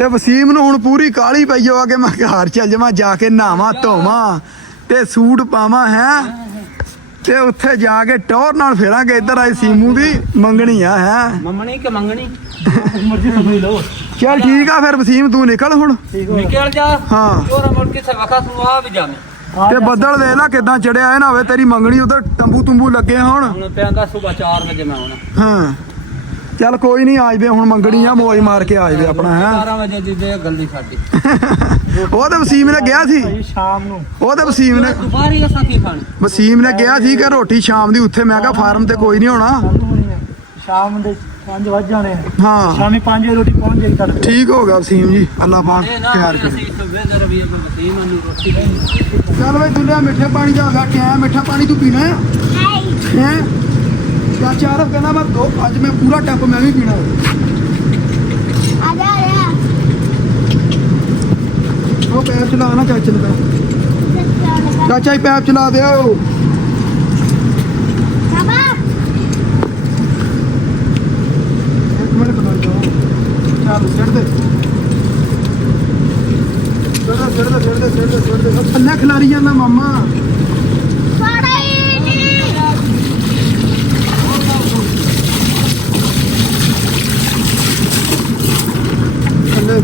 ਤੇ ਵਸੀਮ ਨੂੰ ਹੁਣ ਪੂਰੀ ਕਾਲੀ ਪਈ ਆ ਕਿ ਮੈਂ ਘਰ ਚੱਲ ਜਾਵਾਂ, ਜਾ ਕੇ ਨਹਾਵਾਂ ਧੋਵਾਂ ਤੇ ਸੂਟ ਪਾਵਾਂ ਹੈ ਤੇ ਉੱਥੇ ਜਾ ਕੇ ਟੌਰ ਨਾਲ ਫੇਰਾਂਗੇ। ਇੱਧਰ ਆਈ ਸੀਮੂ ਦੀ ਮੰਗਣੀ ਆ ਹੈ ਮੰਗਣੀ ਕਿ ਮੰਗਣੀ ਮਰਜ਼ੀ ਸਮਝ ਲਓ। ਚੱਲ ਠੀਕ ਆ ਫਿਰ ਵਸੀਮ ਤੂੰ ਨਿਕਲ ਹੁਣ ਨਿਕਲ ਜਾ। ਹਾਂ ਹੋਰ ਮੁੜ ਕੇ ਸਰਵਖਾ ਸੁਆ ਵੀ ਜਾਵੇਂ ਤੇ ਬੱਦਲ ਵੇਖ ਲੈ ਕਿਦਾਂ ਚੜਿਆ ਨਾ ਹੋਵੇ ਤੇਰੀ ਮੰਗਣੀ ਉਧਰ ਤੰਬੂ ਤੁੰਬੂ ਲੱਗੇ ਹੁਣ। ਹੁਣ ਪੈਂਦਾ ਸਵੇਰ 4 ਵਜੇ ਮੈਂ ਆਉਣਾ। ਹਾਂ ਚੱਲ ਕੋਈ ਨਹੀਂ ਆ ਜਵੇ ਹੁਣ ਮੰਗਣੀ ਆ ਮੌਜ ਮਾਰ ਕੇ ਆ ਜਵੇ ਆਪਣਾ ਹੈ 12 ਵਜੇ ਦੀ ਦੇ ਗੱਲੀ ਸਾਡੀ। ਉਹ ਤੇ ਵਸੀਮ ਨੇ ਗਿਆ ਸੀ ਸ਼ਾਮ ਨੂੰ। ਉਹ ਤੇ ਵਸੀਮ ਨੇ ਦੁਪਹਿਰੀ ਅਸਾਂ ਕੀ ਖਾਣੀ? ਵਸੀਮ ਨੇ ਕਿਹਾ ਸੀ ਕਿ ਰੋਟੀ ਸ਼ਾਮ ਦੀ ਉੱਥੇ। ਮੈਂ ਕਿਹਾ ਫਾਰਮ ਤੇ ਕੋਈ ਨਹੀਂ ਹੋਣਾ। ਸ਼ਾਮ ਦੇ 5 ਵਜ ਜਾਣੇ ਹਾਂ ਸ਼ਾਮੀ 5 ਵਜੇ ਰੋਟੀ ਪਹੁੰਚ ਜਾਈ ਤੁਹਾਡੇ। ਠੀਕ ਹੋ ਗਿਆ ਵਸੀਮ ਜੀ ਅੱਲਾ ਪਾਕ ਇਹ ਨਾ ਖੈਰ ਕਰੇ। ਅਸੀਂ ਸਵੇਰ ਵੀ ਵਸੀਮ ਨੂੰ ਰੋਟੀ ਚੱਲ ਬਈ ਦੁੱਲਿਆ ਮਿੱਠੇ ਪਾਣੀ ਦਾ ਹੈਗਾ ਕਿਆ ਮਿੱਠਾ ਪਾਣੀ ਤੂੰ ਪੀਣਾ ਹੈ ਹੈ ਚਾਚਾ ਆਰਫ ਕਹਿੰਦਾ ਮੈਂ ਦੋ ਅੱਜ ਮੈਂ ਪੂਰਾ ਟੱਪ ਮੈਂ ਵੀ ਪੀਣਾ। ਉਹ ਪੈਰ ਚਲਾ ਨਾ ਚਾਚੇ ਨੂੰ ਕਹਿ। ਚਾਚਾ ਹੀ ਪੈਪ ਚਲਾ ਦਿਓ। ਇੱਕ ਮਿੰਟ ਖਲੋ ਜਾਓ। ਚੱਲ ਸਿੱਟ ਦੇ ਸਿੱਟ ਦੇ ਥੱਲੇ ਖਿਲਾਰੀ ਜਾਂਦਾ ਮਾਮਾ। ਥੱਲੇ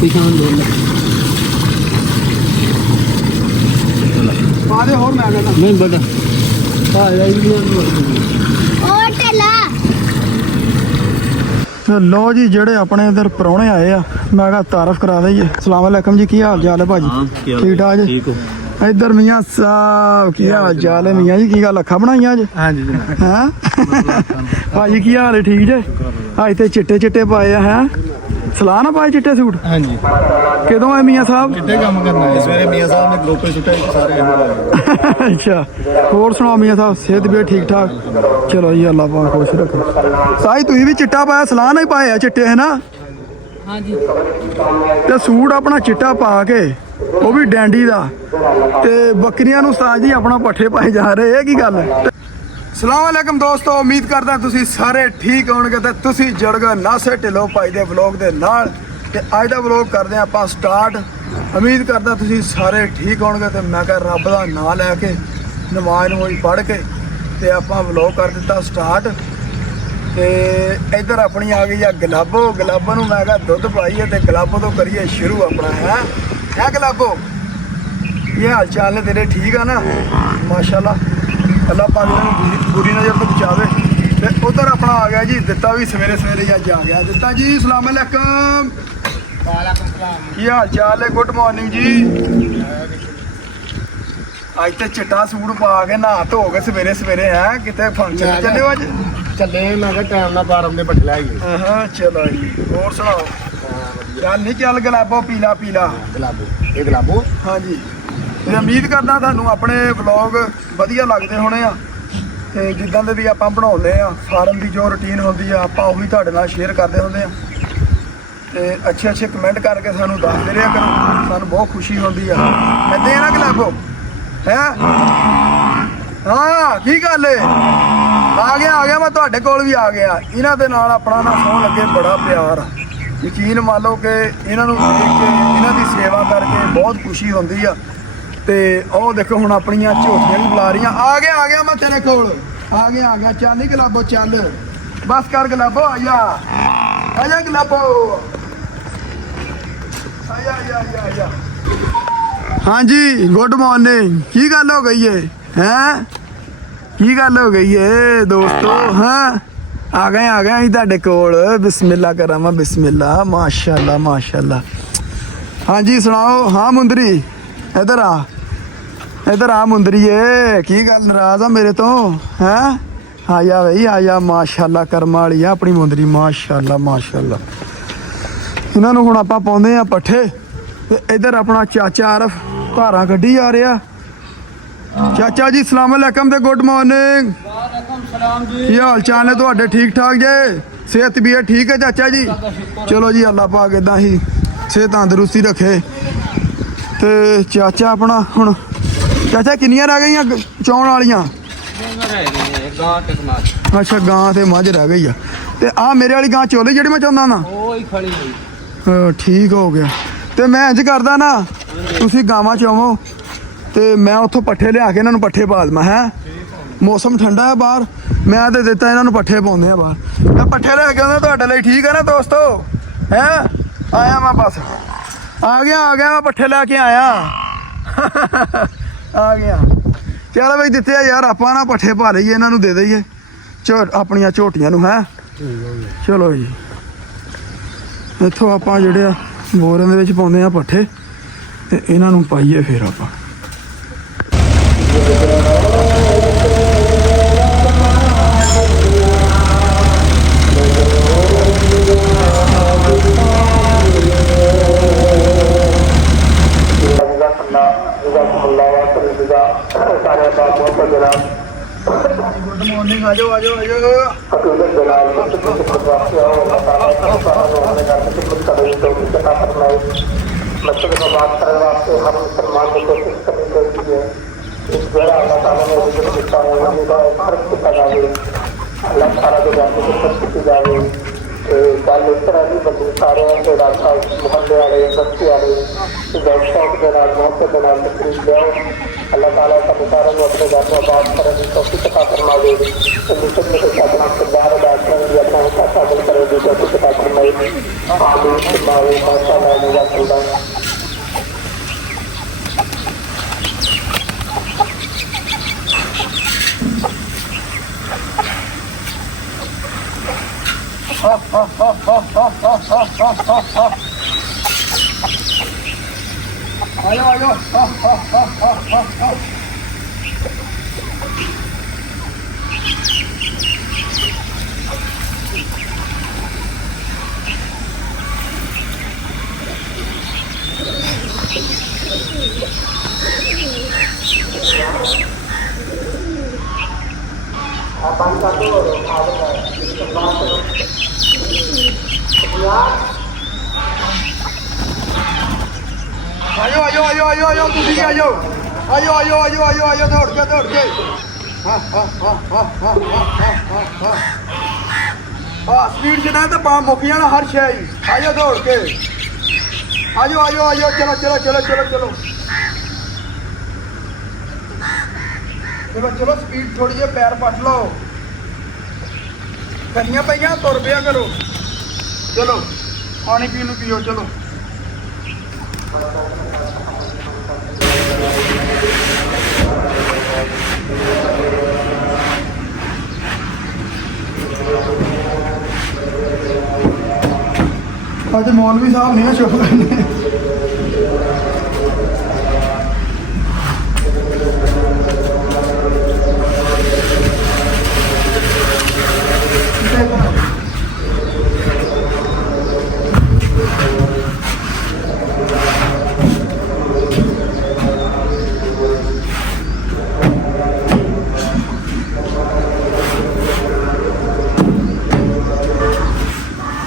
ਕਿਸਾਨ ਲੋਲ ਪਾ ਦੇ ਹੋਰ ਮੈਂ ਕਹਿੰਦਾ ਨਹੀਂ ਬੜਾ ਆ ਜਾਈ ਲੋ ਜੀ ਜਿਹੜੇ ਆਪਣੇ ਇਧਰ ਪ੍ਰਾਹੁਣੇ ਆਏ ਆ ਮੈਂ ਕਿਹਾ ਤਾਰਫ ਕਰਾ ਦਈਏ। ਸਲਾਮ ਅਲੈਕਮ ਜੀ ਕੀ ਹਾਲ ਚਾਲ ਹੈ ਭਾਜੀ? ਠੀਕ ਠਾਕ ਜੀ। ਇੱਧਰ ਮੀਆਂ ਸਾਹਿਬ ਕੀ ਹਾਲ ਚਾਲ ਹੈ? ਮੀਆਂ ਜੀ ਕੀ ਗੱਲ ਅੱਖਾਂ ਬਣਾਈਆਂ ਅੱਜ? ਹਾਂਜੀ ਹੈਂ ਭਾਜੀ ਕੀ ਹਾਲ ਹੈ? ਠੀਕ ਜੇ? ਅੱਜ ਤੇ ਚਿੱਟੇ ਚਿੱਟੇ ਪਾਏ ਆ ਹੈ ਸਲਾਹ ਨਾ ਪਾਏ ਚਿੱਟੇ ਸੂਟ? ਹਾਂਜੀ ਕਦੋਂ ਆਏ ਮੀਆਂ ਸਾਹਿਬ? ਕਿੱਡੇ ਕੰਮ ਕਰਨਾ ਹੈ ਸਵੇਰੇ ਮੀਆਂ ਸਾਹਿਬ ਨੇ ਗਲੋਪੇ ਸੁੱਟੇ ਸਾਰੇ ਅੱਛਾ ਹੋਰ ਸੁਣਾਓ ਮੀਆਂ ਸਾਹਿਬ ਸਿਹਤ ਵੀ ਠੀਕ ਠਾਕ? ਚਲੋ ਜੀ ਅੱਲਾ ਪਾਕ ਖੁਸ਼ ਰੱਖੋ। ਸਾਈ ਤੁਸੀਂ ਵੀ ਚਿੱਟਾ ਪਾਇਆ ਸਲਾਹ ਨਾਲ ਹੀ ਪਾਏ ਆ ਚਿੱਟੇ ਹੈ ਨਾ? ਹਾਂਜੀ ਤੇ ਸੂਟ ਆਪਣਾ ਚਿੱਟਾ ਪਾ ਕੇ ਉਹ ਵੀ ਡੈਂਡੀ ਦਾ ਤੇ ਬੱਕਰੀਆਂ ਨੂੰ ਉਸਤਾਦ ਜੀ ਆਪਣਾ ਪੱਠੇ ਪਾਏ ਜਾ ਰਹੇ। ਇਹ ਕੀ ਗੱਲ ਹੈ? ਸਲਾਮ ਅਲੈਕਮ ਦੋਸਤੋ ਉਮੀਦ ਕਰਦਾ ਤੁਸੀਂ ਸਾਰੇ ਠੀਕ ਹੋਣਗੇ ਤੇ ਤੁਸੀਂ ਜੁੜ ਗਏ ਨਾਸੇ ਢਿੱਲੋਂ ਭਾਈ ਦੇ ਵਲੌਗ ਦੇ ਨਾਲ। ਤੇ ਅੱਜ ਦਾ ਵਲੌਗ ਕਰਦੇ ਆਪਾਂ ਸਟਾਰਟ। ਉਮੀਦ ਕਰਦਾ ਤੁਸੀਂ ਸਾਰੇ ਠੀਕ ਹੋਣਗੇ ਤੇ ਮੈਂ ਕਿਹਾ ਰੱਬ ਦਾ ਨਾਮ ਲੈ ਕੇ ਨਮਾਜ਼ ਨੂੰ ਪੜ੍ਹ ਕੇ ਤੇ ਆਪਾਂ ਵਲੌਗ ਕਰ ਦਿੱਤਾ ਸਟਾਰਟ। ਤੇ ਇੱਧਰ ਆਪਣੀ ਆ ਗਈ ਆ ਗੁਲਾਬੋ। ਗੁਲਾਬੋ ਨੂੰ ਮੈਂ ਕਿਹਾ ਦੁੱਧ ਪਾਈਏ ਤੇ ਗੁਲਾਬੋ ਤੋਂ ਕਰੀਏ ਸ਼ੁਰੂ ਆਪਣਾ ਹੈ ਗੁਲਾਬੋ ਇਹ ਹਾਲ ਚਾਲ ਨੇ ਤੇਰੇ? ਠੀਕ ਆ ਨਾ ਮਾਸ਼ਾਅੱਲਾ ਅੱਲਾਹ ਪਾਕ ਨੂੰ ਬੁਰੀ ਨਜ਼ਰ ਤੋਂ ਬਚਾਵੇ। ਤੇ ਉਧਰ ਆਪਣਾ ਆ ਗਿਆ ਜੀ ਦਿੱਤਾ ਵੀ ਸਵੇਰੇ ਸਵੇਰੇ ਅੱਜ ਆ ਗਿਆ। ਦਿੱਤਾ ਜੀ ਸਲਾਮ ਅਲੈਕਮ। ਵਾਲੇਕੁਮ ਸਲਾਮ। ਕੀ ਹਾਲ ਚਾਲ ਹੈ? ਗੁੱਡ ਮਾਰਨਿੰਗ ਜੀ। ਅੱਜ ਤੇ ਚਿੱਟਾ ਸੂਟ ਪਾ ਕੇ ਨਹਾ ਧੋ ਕੇ ਸਵੇਰੇ ਸਵੇਰੇ ਹੈ ਕਿਤੇ ਫੰਕਸ਼ਨ ਚੱਲੇ ਹੋ ਅੱਜ? ਚੱਲੇ ਮੈਂ ਕਿਹਾ ਟਾਈਮ ਨਾਲ ਫਾਰਮ ਦੇ ਪੱਠੇ ਲਾਈਏ। ਹਾਂ ਚਲੋ ਜੀ ਹੋਰ ਸੁਣਾਓ? ਚੱਲ ਨਹੀਂ ਚੱਲ ਗੁਲਾਬੋ ਪੀਲਾ ਪੀਲਾ ਗਲਾਬੋ ਇਹ ਗਲਾਬੋ ਹਾਂਜੀ। ਤੇ ਉਮੀਦ ਕਰਦਾ ਤੁਹਾਨੂੰ ਆਪਣੇ ਵਲੌਗ ਵਧੀਆ ਲੱਗਦੇ ਹੋਣੇ ਆ ਤੇ ਜਿੱਦਾਂ ਦੇ ਵੀ ਆਪਾਂ ਬਣਾਉਂਦੇ ਆ ਫਾਰਮ ਦੀ ਜੋ ਰੁਟੀਨ ਹੁੰਦੀ ਆ ਆਪਾਂ ਉਹੀ ਤੁਹਾਡੇ ਨਾਲ ਸ਼ੇਅਰ ਕਰਦੇ ਹੁੰਦੇ ਆ। ਤੇ ਅੱਛੇ ਕਮੈਂਟ ਕਰਕੇ ਸਾਨੂੰ ਦੱਸਦੇ ਰਿਹਾ ਕਰੋ, ਸਾਨੂੰ ਬਹੁਤ ਖੁਸ਼ੀ ਹੁੰਦੀ ਆ। ਕਹਿੰਦੇ ਆ ਨਾ ਗੁਲਾਬੋ ਹੈ ਹਾਂ ਕੀ ਗੱਲ ਏ? ਆ ਗਿਆ ਮੈਂ ਤੁਹਾਡੇ ਕੋਲ ਵੀ ਆ ਗਿਆ। ਇਹਨਾਂ ਦੇ ਨਾਲ ਆਪਣਾ ਨਾ ਸੌਂ ਲੱਗੇ ਬੜਾ ਪਿਆਰ ਆ। ਯਕੀਨ ਮੰਨ ਲਓ ਕਿ ਇਹਨਾਂ ਨੂੰ ਦੇਖ ਕੇ ਇਹਨਾਂ ਦੀ ਸੇਵਾ ਕਰਕੇ ਬਹੁਤ ਖੁਸ਼ੀ ਹੁੰਦੀ ਆ। ਤੇ ਉਹ ਦੇਖੋ ਹੁਣ ਆਪਣੀਆਂ ਝੋਟੀਆਂ ਵੀ ਬੁਲਾ ਰਹੀਆਂ। ਆ ਗਿਆ ਮੈਂ ਤੇਰੇ ਕੋਲ ਆ ਗਿਆ। ਚੱਲ ਨੀ ਗੁਲਾਬੋ ਚੱਲ ਬਸ ਕਰ ਗੁਲਾਬੋ ਆ ਜਾ ਗੁਲਾਬੋ ਆ। ਹਾਂਜੀ ਗੁੱਡ ਮਾਰਨਿੰਗ। ਕੀ ਗੱਲ ਹੋ ਗਈ ਹੈ? ਕੀ ਗੱਲ ਹੋ ਗਈ ਏ ਦੋਸਤੋ? ਹਾਂ ਆ ਗਏ ਅਸੀਂ ਤੁਹਾਡੇ ਕੋਲ। ਬਿਸਮਿਲ੍ਲਾ ਕਰਾਂ ਮੈਂ ਬਿਸਮਿਲ੍ਲਾ ਮਾਸ਼ਾਅੱਲਾ ਮਾਸ਼ਾਅੱਲਾ। ਹਾਂਜੀ ਸੁਣਾਓ। ਹਾਂ ਮੁੰਦਰੀ ਇੱਧਰ ਆ ਮੁੰਦਰੀਏ ਕੀ ਗੱਲ ਨਾਰਾਜ਼ ਆ ਮੇਰੇ ਤੋਂ ਹੈ? ਆ ਜਾ ਬਈ ਆ ਜਾ ਮਾਸ਼ਾਅੱਲਾ ਕਰਮਾਂ ਵਾਲੀ ਆ ਆਪਣੀ ਮੁੰਦਰੀ ਮਾਸ਼ਾਅੱਲਾ ਮਾਸ਼ਾਅੱਲਾ। ਇਹਨਾਂ ਨੂੰ ਹੁਣ ਆਪਾਂ ਪਾਉਂਦੇ ਆ ਪੱਠੇ ਤੇ ਇੱਧਰ ਆਪਣਾ ਚਾਚਾ ਆਰਫ ਧਾਰਾਂ ਕੱਢੀ ਜਾ ਰਿਹਾ। ਚਾਚਾ ਜੀ ਸਲਾਮ ਅਲੈਕਮ ਤੇ ਗੁੱਡ ਮਾਰਨਿੰਗ। ਵਾਲੇਕੁਮ ਸਲਾਮ ਜੀ। ਕੀ ਹਾਲ ਚਾਲ ਨੇ ਤੁਹਾਡੇ? ਠੀਕ ਠਾਕ ਜੇ? ਸਿਹਤ ਵੀ ਠੀਕ ਹੈ ਚਾਚਾ ਜੀ? ਚਲੋ ਜੀ ਅੱਲਾ ਪਾਕ ਇਦਾਂ ਹੀ ਸਿਹਤ ਤੰਦਰੁਸਤੀ ਰੱਖੇ। ਤੇ ਚਾਚਾ ਆਪਣਾ ਹੁਣ ਚਾਚਾ ਕਿੰਨੀਆਂ ਰਹਿ ਗਈਆਂ ਚੌਣ ਵਾਲੀਆਂ? ਅੱਛਾ ਗਾਂ ਤੇ ਮੱਝ ਰਹਿ ਗਈ ਆ ਤੇ ਆ ਮੇਰੇ ਵਾਲੀ ਗਾਂ ਚੋਲੇ ਜਿਹੜੀ ਮੈਂ ਚਾਹੁੰਦਾ ਨਾ ਉਹ ਹੀ ਖੜੀ ਹੋਈ। ਠੀਕ ਹੋ ਗਿਆ ਤੇ ਮੈਂ ਇੰਜ ਕਰਦਾ ਨਾ ਤੁਸੀਂ ਗਾਵਾਂ ਚਾਹੋ ਤੇ ਮੈਂ ਉੱਥੋਂ ਪੱਠੇ ਲਿਆ ਕੇ ਇਹਨਾਂ ਨੂੰ ਪੱਠੇ ਪਾ ਦੇਵਾਂ ਹੈ ਮੌਸਮ ਠੰਡਾ ਹੈ ਬਾਹਰ ਮੈਂ ਤੇ ਦਿੱਤਾ ਇਹਨਾਂ ਨੂੰ ਪੱਠੇ ਪਾਉਂਦੇ ਆ ਬਾਹਰ ਮੈਂ ਪੱਠੇ ਲੈ ਕੇ ਆਉਂਦਾ ਤੁਹਾਡੇ ਲਈ ਠੀਕ ਹੈ ਨਾ ਦੋਸਤੋ ਹੈ ਆਇਆ ਮੈਂ ਬਸ ਆ ਗਿਆ ਮੈਂ ਪੱਠੇ ਲੈ ਕੇ ਆਇਆ ਆ ਗਿਆ ਚਲ ਬਈ ਦਿੱਤੇ ਆ ਯਾਰ ਆਪਾਂ ਨਾ ਪੱਠੇ ਪਾ ਲਈਏ ਇਹਨਾਂ ਨੂੰ ਦੇ ਦਈਏ ਆਪਣੀਆਂ ਝੋਟੀਆਂ ਨੂੰ ਹੈ ਚਲੋ ਜੀ ਇੱਥੋਂ ਆਪਾਂ ਜਿਹੜੇ ਆ ਬੋਰਿਆਂ ਦੇ ਵਿੱਚ ਪਾਉਂਦੇ ਆ ਪੱਠੇ ਤੇ ਇਹਨਾਂ ਨੂੰ ਪਾਈਏ ਫਿਰ ਆਪਾਂ ਗੁੱਡ ਮਾਰਨਿੰਗ ਆਜੋ बच्चों को बात करने वास्ते हम मुसलमान की कोशिश करनी चाहिए इस बेड़ा अल्लाह ताला ने जो लिखा है वो फर्क किया जाए अल्लाह ताला के जाने की कोशिश की जाए कल इस तरह की बंदी सारे इलाका मोहल्ले वाले बस्ती वाले व्यवसाय के दौरान मौके के दौरान तकलीफ लिया अल्लाह ताला का बेचारे को अपने घर में बात करने की कोशिश करना दे मिशन में कुछ अपना किरदार अदा करेंगे अपना हिस्सा शामिल करेंगे जैसे किताब फरमाई आमीन माशाअल्लाह ਆਜੋ ਆਜੋ ਤੁਸੀਂ ਆਜੋ ਦੌੜ ਕੇ ਸਪੀਡ ਜਨਾ ਤਾਂ ਪਾ ਮੁੱਕ ਜਾਣਾ ਹਰ ਸ਼ੈ ਹੀ ਆਜੋ ਦੌੜ ਕੇ ਆਜੋ ਚਲੋ ਸਪੀਡ ਥੋੜੀ ਜਿਹੀ ਪੈਰ ਪੱਟ ਲਓ ਖੱਲੀਆਂ ਪਈਆਂ ਤੁਰ ਪਿਆ ਕਰੋ ਚਲੋ ਪਾਣੀ ਪੀਣ ਨੂੰ ਪੀਓ ਚਲੋ ਅੱਜ ਮੌਲਵੀ ਸਾਹਿਬ ਨਹੀਂ ਚੁੱਪ ਕਰਨੇ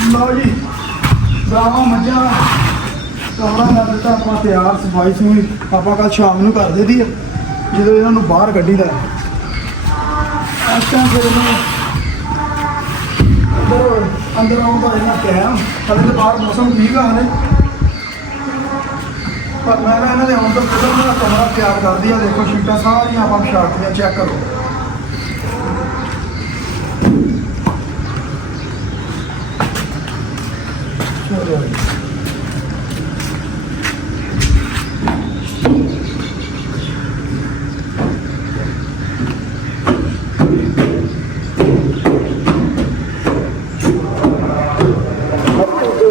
ਲਓ ਜੀ ਗਾਵਾਂ ਮੱਝਾਂ ਕਮਰਾ ਕਰ ਦਿੱਤਾ ਆਪਾਂ ਤਿਆਰ ਸਫਾਈ ਸੂਈ ਆਪਾਂ ਕੱਲ ਸ਼ਾਮ ਨੂੰ ਕਰ ਦੇਦੀ ਹੈ ਜਦੋਂ ਇਹਨਾਂ ਨੂੰ ਬਾਹਰ ਕੱਢੀਦਾ ਅੱਜ ਤਾਂ ਫਿਰ ਇਹਨੂੰ ਅੰਦਰ ਆਉਣ ਦਾ ਇਹਨਾਂ ਟਾਈਮ ਹਲੇ ਤਾਂ ਬਾਹਰ ਮੌਸਮ ਠੀਕ ਆ ਹਲੇ ਪਰ ਮੈਂ ਨਾ ਇਹਨਾਂ ਦੇ ਆਉਣ ਤੋਂ ਪਹਿਲਾਂ ਮੇਰਾ ਕਮਰਾ ਤਿਆਰ ਕਰਦੀ ਆ ਦੇਖੋ ਸ਼ੀਟਾਂ ਸਾਰੀਆਂ ਆਪਾਂ ਛਾਟੀਆਂ ਚੈੱਕ ਕਰੋ